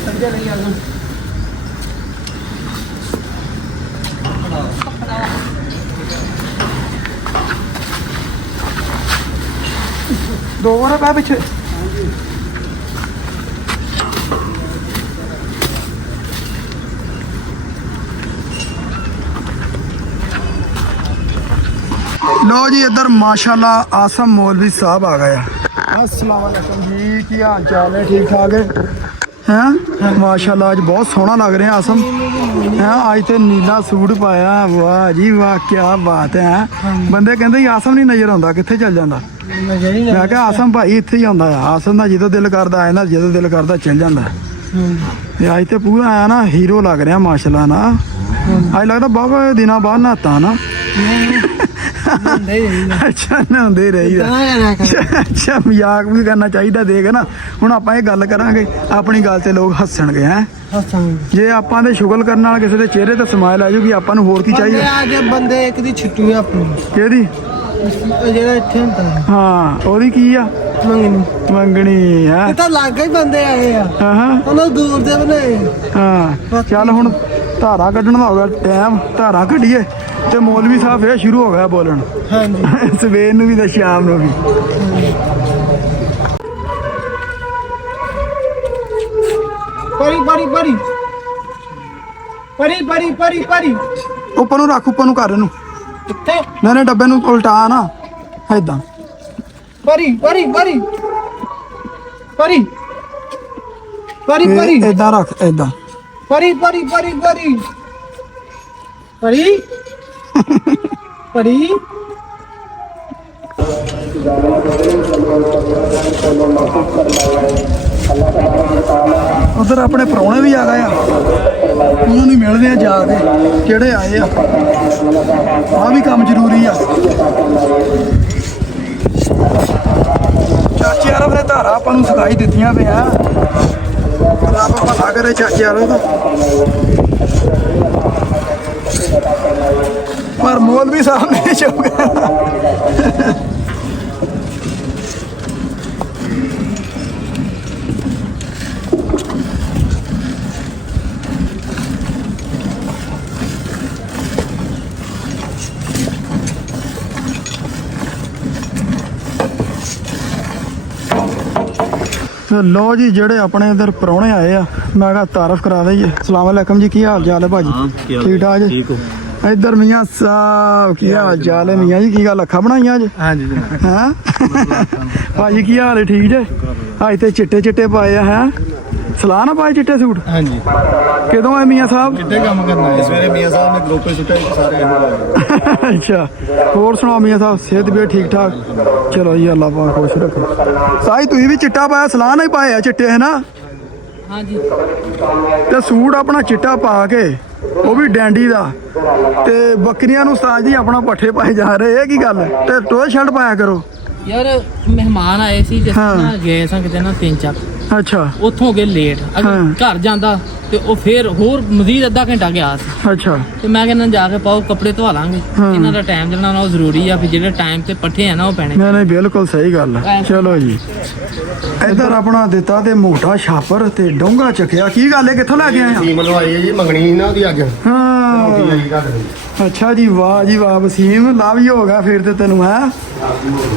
संजय नहीं आना। दो बोरे पा पीछे। लो जी इधर माशाल्लाह आसम मौलवी साहब आ गया। अस्सलाम वालेकुम जी, की हाल चाल है? ठीक ठाक है हैं? माशाल्लाह आज बहुत सोहना लग रहा है आसम हैं। आज तो नीला सूट पाया, वाह जी वाह, क्या बात है। बंदे कहते आसम नहीं नजर आता, कितने चल जाता। मैं क्या आसम भाई इत्थे ही आंदा है। आसम का जो दिल करता है ना, जो दिल करता चल जाता है। आज तो पूरा आया ना हीरो लग रहा माशाल्लाह ना। ਅੱਜ ਲੱਗਦਾ ਬਾਬਾ ਦਿਨਾਂ ਬਾਅਦ ਨਹਾਤਾ ਨਾ ਅੱਛਾ ਨਹਾਉਂਦੇ ਰਹੀਦਾ ਅੱਛਾ ਮਜ਼ਾਕ ਵੀ ਕਰਨਾ ਚਾਹੀਦਾ ਦੇਖ ਨਾ ਹੁਣ ਆਪਾਂ ਇਹ ਗੱਲ ਕਰਾਂਗੇ ਆਪਣੀ ਗੱਲ ਤੇ ਲੋਕ ਹੱਸਣਗੇ ਹੈ ਜੇ ਆਪਾਂ ਦੇ ਸ਼ੁਗਲ ਕਰਨ ਨਾਲ ਕਿਸੇ ਦੇ ਚਿਹਰੇ ਤੇ ਸਮਾਈਲ ਆ ਜੂਗੀ ਆਪਾਂ ਨੂੰ ਹੋਰ ਕੀ ਚਾਹੀਦਾ ਆ ਜੇ ਬੰਦੇ ਇੱਕ ਦੀ ਛੁੱਟੀ ਆ ਆਪਣੀ ਕਿਹਦੀ ਜਿਹੜਾ ਇੱਥੇ ਹੁੰਦਾ ਹਾਂ ਉਹਦੀ ਕੀ ਆ ਮੰਗਣੀ ਮੰਗਣੀ ਹੈ ਇਹ ਤਾਂ ਲਾਗੇ ਹੀ ਬੰਦੇ ਆਏ ਆ ਹਾਂ ਉਹਨਾਂ ਦੂਰ ਦੇ ਬਣਾਏ ਹਾਂ ਚੱਲ ਹੁਣ ਧਾਰਾ ਕੱਢਣ ਦਾ ਹੋ ਗਿਆ ਟਾਈਮ ਧਾਰਾ ਕੱਢੀਏ ਤੇ ਮੌਲਵੀ ਸਾਹਿਬ ਫੇਰ ਸ਼ੁਰੂ ਹੋ ਗਿਆ ਬੋਲਣ ਹਾਂਜੀ ਸਵੇਰ ਨੂੰ ਵੀ ਤੇ ਸ਼ਾਮ ਨੂੰ ਵੀ ਪਰੀ ਪਰੀ ਪਰੀ ਪਰੀ ਪਰੀ ਪਰੀ ਪਰੀ ਉੱਪਰ ਨੂੰ ਰੱਖ ਉੱਪਰ ਨੂੰ ਕਰ ਇਹਨੂੰ ਕਿੱਥੇ ਨਹੀਂ ਡੱਬੇ ਨੂੰ ਉਲਟਾ ਨਾ ਏਦਾਂ ਪਰੀ ਪਰੀ ਪਰੀ ਪਰੀ ਪਰੀ ਪਰੀ ਏਦਾਂ ਰੱਖ ਏਦਾਂ ਪਰੀ ਪਰੀ ਪਰੀ ਪਰੀ ਪਰੀ ਪਰੀ ਉਧਰ ਆਪਣੇ ਪ੍ਰਾਹੁਣੇ ਵੀ ਆ ਗਏ ਆ ਉਹਨਾਂ ਨੂੰ ਮਿਲਦੇ ਆ ਜਾ ਕੇ ਕਿਹੜੇ ਆਏ ਆ ਆਹ ਵੀ ਕੰਮ ਜ਼ਰੂਰੀ ਆ ਚਾਚੇ ਵਾਲਾ ਫਿਰ ਧਾਰਾ ਆਪਾਂ ਨੂੰ ਸਿਖਾਈ ਦਿੱਤੀਆਂ ਪਿਆ ਰੱਬ ਭਲਾ ਕਰੇ ਚਾਚੇ ਵਾਲੇ ਦਾ ਪਰ ਮੌਲਵੀ ਸਾਹਿਬ ਨੇ ਚੁੱਕ ਲੋ ਜੀ ਜਿਹੜੇ ਆਪਣੇ ਇਧਰ ਪ੍ਰਾਹੁਣੇ ਆਏ ਆ ਮੈਂ ਕਿਹਾ ਤਾਰਫ ਕਰਾ ਦਈਏ ਸਲਾਮ ਅਲੈਕਮ ਜੀ ਕੀ ਹਾਲ ਚਾਲ ਹੈ ਭਾਜੀ ਠੀਕ ਠਾਕ ਜੀ ਇਧਰ ਮੀਆਂ ਸਾਹਿਬ ਕੀ ਹਾਲ ਚਾਲ ਹੈ ਮੀਆਂ ਜੀ ਕੀ ਗੱਲ ਅੱਖਾਂ ਬਣਾਈਆਂ ਅੱਜ ਹਾਂਜੀ ਹਾਂ ਭਾਜੀ ਕੀ ਹਾਲ ਹੈ ਠੀਕ ਜੇ ਅੱਜ ਤੇ ਚਿੱਟੇ ਚਿੱਟੇ ਪਾਏ ਆ ਹੈ ਸਲਾਹ ਨਾ ਪਾਏ ਚਿੱਟੇ ਸੂਟ ਹਾਂਜੀ ਕਦੋਂ ਆਏ ਮੀਆਂ ਸਾਹਿਬ ਕਿੱਥੇ ਕੰਮ ਕਰਨਾ ਹੈ ਸਵੇਰੇ ਮੀਆਂ ਸਾਹਿਬ ਨੇ ਗਰੁੱਪ ਸੁੱਟਿਆ ਸਾਰੇ ਅੱਛਾ ਹੋਰ ਸੁਣਾਓ ਮੀਆਂ ਸਾਹਿਬ ਸਿਹਤ ਵੀ ਠੀਕ ਠਾਕ ਚਲੋ ਜੀ ਅੱਲਾਹ ਪਾਕ ਖੁਸ਼ ਰੱਖੋ ਸਾਈ ਤੁਸੀਂ ਵੀ ਚਿੱਟਾ ਪਾਇਆ ਸਲਾਹ ਨਾਲ ਹੀ ਪਾਏ ਆ ਚਿੱਟੇ ਹੈ ਨਾ ਹਾਂਜੀ ਤੇ ਸੂਟ ਆਪਣਾ ਚਿੱਟਾ ਪਾ ਕੇ ਉਹ ਵੀ ਡੈਂਡੀ ਦਾ ਤੇ ਬੱਕਰੀਆਂ ਨੂੰ ਉਸਤਾਦ ਜੀ ਆਪਣਾ ਪੱਠੇ ਪਾਏ ਜਾ ਰਹੇ ਇਹ ਕੀ ਗੱਲ ਤੇ ਟੋਏ ਸ਼ਰਟ ਪਾਇਆ ਕਰੋ ਯਾਰ ਮਹਿਮਾਨ ਆਏ ਸੀ ਜਿਸ ਹਾਂ। ਤਰ੍ਹਾਂ ਗਏ ਸਾਂ ਕਿਤੇ ਨਾ 3-4 ਅੱਛਾ ਉੱਥੋਂ ਗਏ ਲੇਟ ਅਗਰ ਹਾਂ। ਘਰ ਜਾਂਦਾ ਤੇ ਉਹ ਫੇਰ ਹੋਰ ਮਜ਼ੀਦ ਅੱਧਾ ਘੰਟਾ ਗਿਆ ਸੀ ਅੱਛਾ ਤੇ ਮੈਂ ਕਹਿੰਦਾ ਜਾ ਕੇ ਪਾਓ ਕੱਪੜੇ ਧਵਾ ਲਾਂਗੇ ਹਾਂ। ਇਹਨਾਂ ਦਾ ਟਾਈਮ ਜਿਹੜਾ ਨਾ ਉਹ ਜ਼ਰੂਰੀ ਆ ਵੀ ਜਿਹੜੇ ਟਾਈਮ ਤੇ ਪੱਠੇ ਆ ਨਾ ਉਹ ਪੈਣੇ ਨਹੀਂ ਨਹੀਂ ਬਿਲਕੁਲ ਸਹੀ ਗੱਲ ਹੈ ਚਲੋ ਜੀ ਇੱਧਰ ਆਪਣਾ ਦਿੱਤਾ ਤੇ ਮੋਟਾ ਛਾਪਰ ਤੇ ਡੋਂਗਾ ਚੱਕਿਆ ਕੀ ਗੱਲ ਹੈ ਕਿੱਥੋਂ ਲੈ ਕੇ ਆਏ ਆ ਟੀਮ ਲਵਾਈ ਹੈ ਜੀ ਮੰਗਣੀ ਨਾ ਉਹਦੀ ਅੱਜ ਹਾਂ ਅੱਛਾ ਜੀ ਵਾਹ ਵਸੀਮ ਲਵ ਹੀ ਹੋ ਗਿਆ ਫਿਰ ਤੇ ਤੈਨੂੰ ਹੈ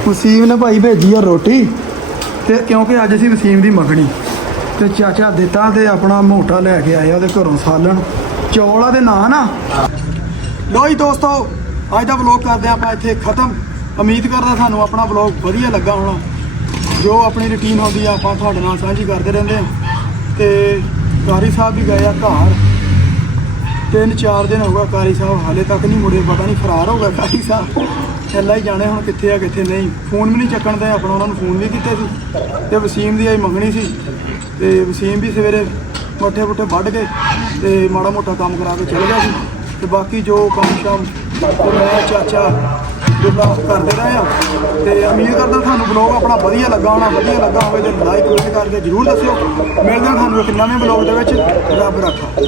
ਵਸੀਮ ਨੇ ਭਾਈ ਭੇਜੀ ਆ ਰੋਟੀ ਤੇ ਕਿਉਂਕਿ ਅੱਜ ਅਸੀਂ ਵਸੀਮ ਦੀ ਮੰਗਣੀ ਤੇ ਚਾਚਾ ਦਿੱਤਾ ਤੇ ਆਪਣਾ ਮੋਟਾ ਲੈ ਕੇ ਆਇਆ ਉਹਦੇ ਘਰੋਂ ਸਾਲਣ ਚੌਲਾ ਦੇ ਨਾਂ ਨਾ ਲੋ ਜੀ ਦੋਸਤੋ ਅੱਜ ਦਾ ਵਲੌਗ ਕਰਦੇ ਆਪਾਂ ਇੱਥੇ ਖਤਮ ਉਮੀਦ ਕਰਦਾ ਤੁਹਾਨੂੰ ਆਪਣਾ ਵਲੌਗ ਵਧੀਆ ਲੱਗਾ ਹੋਣਾ ਜੋ ਆਪਣੀ ਰੁਟੀਨ ਹੁੰਦੀ ਆ ਆਪਾਂ ਤੁਹਾਡੇ ਨਾਲ ਸਾਂਝੀ ਕਰਦੇ ਰਹਿੰਦੇ ਆ ਤੇ ਕਾਰੀ ਸਾਹਿਬ ਵੀ ਗਏ ਆ ਘਰ 3-4 ਦਿਨ ਹੋ ਗਿਆ ਕਾਰੀ ਸਾਹਿਬ ਹਾਲੇ ਤੱਕ ਨਹੀਂ ਮੁੜੇ ਪਤਾ ਨਹੀਂ ਫਰਾਰ ਹੋ ਗਿਆ ਕਾਰੀ ਸਾਹਿਬ ਚੱਲਾ ਹੀ ਜਾਣੇ ਹੁਣ ਕਿੱਥੇ ਆ ਕਿੱਥੇ ਨਹੀਂ ਫੋਨ ਵੀ ਨਹੀਂ ਚੱਕਣ ਦੇ ਆਪਣਾ ਉਹਨਾਂ ਨੂੰ ਫੋਨ ਵੀ ਕੀਤੇ ਸੀ ਤੇ ਵਸੀਮ ਦੀ ਆਈ ਮੰਗਣੀ ਸੀ ਤੇ ਵਸੀਮ ਵੀ ਸਵੇਰੇ ਮੋਟੇ ਵੱਢ ਕੇ ਤੇ ਮਾੜਾ ਮੋਟਾ ਕੰਮ ਕਰਾ ਕੇ ਚਲ ਗਿਆ ਸੀ ਤੇ ਬਾਕੀ ਜੋ ਕੰਮ ਸ਼ਾਮ ਉਹ ਮੈਂ ਚਾਚਾ ਦੁੱਲਾ ਕਰਦੇ ਰਹੇ ਆ ਤੇ ਉਮੀਦ ਕਰਦਾ ਤੁਹਾਨੂੰ ਬਲੌਗ ਆਪਣਾ ਵਧੀਆ ਲੱਗਾ ਹੋਵੇ ਤੇ ਲਾਈਕ ਕਮੈਂਟ ਕਰਕੇ ਜਰੂਰ ਦੱਸਿਓ ਮਿਲਦੇ ਹਾਂ ਤੁਹਾਨੂੰ ਇੱਕ ਨਵੇਂ ਬਲੌਗ ਦੇ ਵਿੱਚ ਰੱਬ ਰੱਖਾ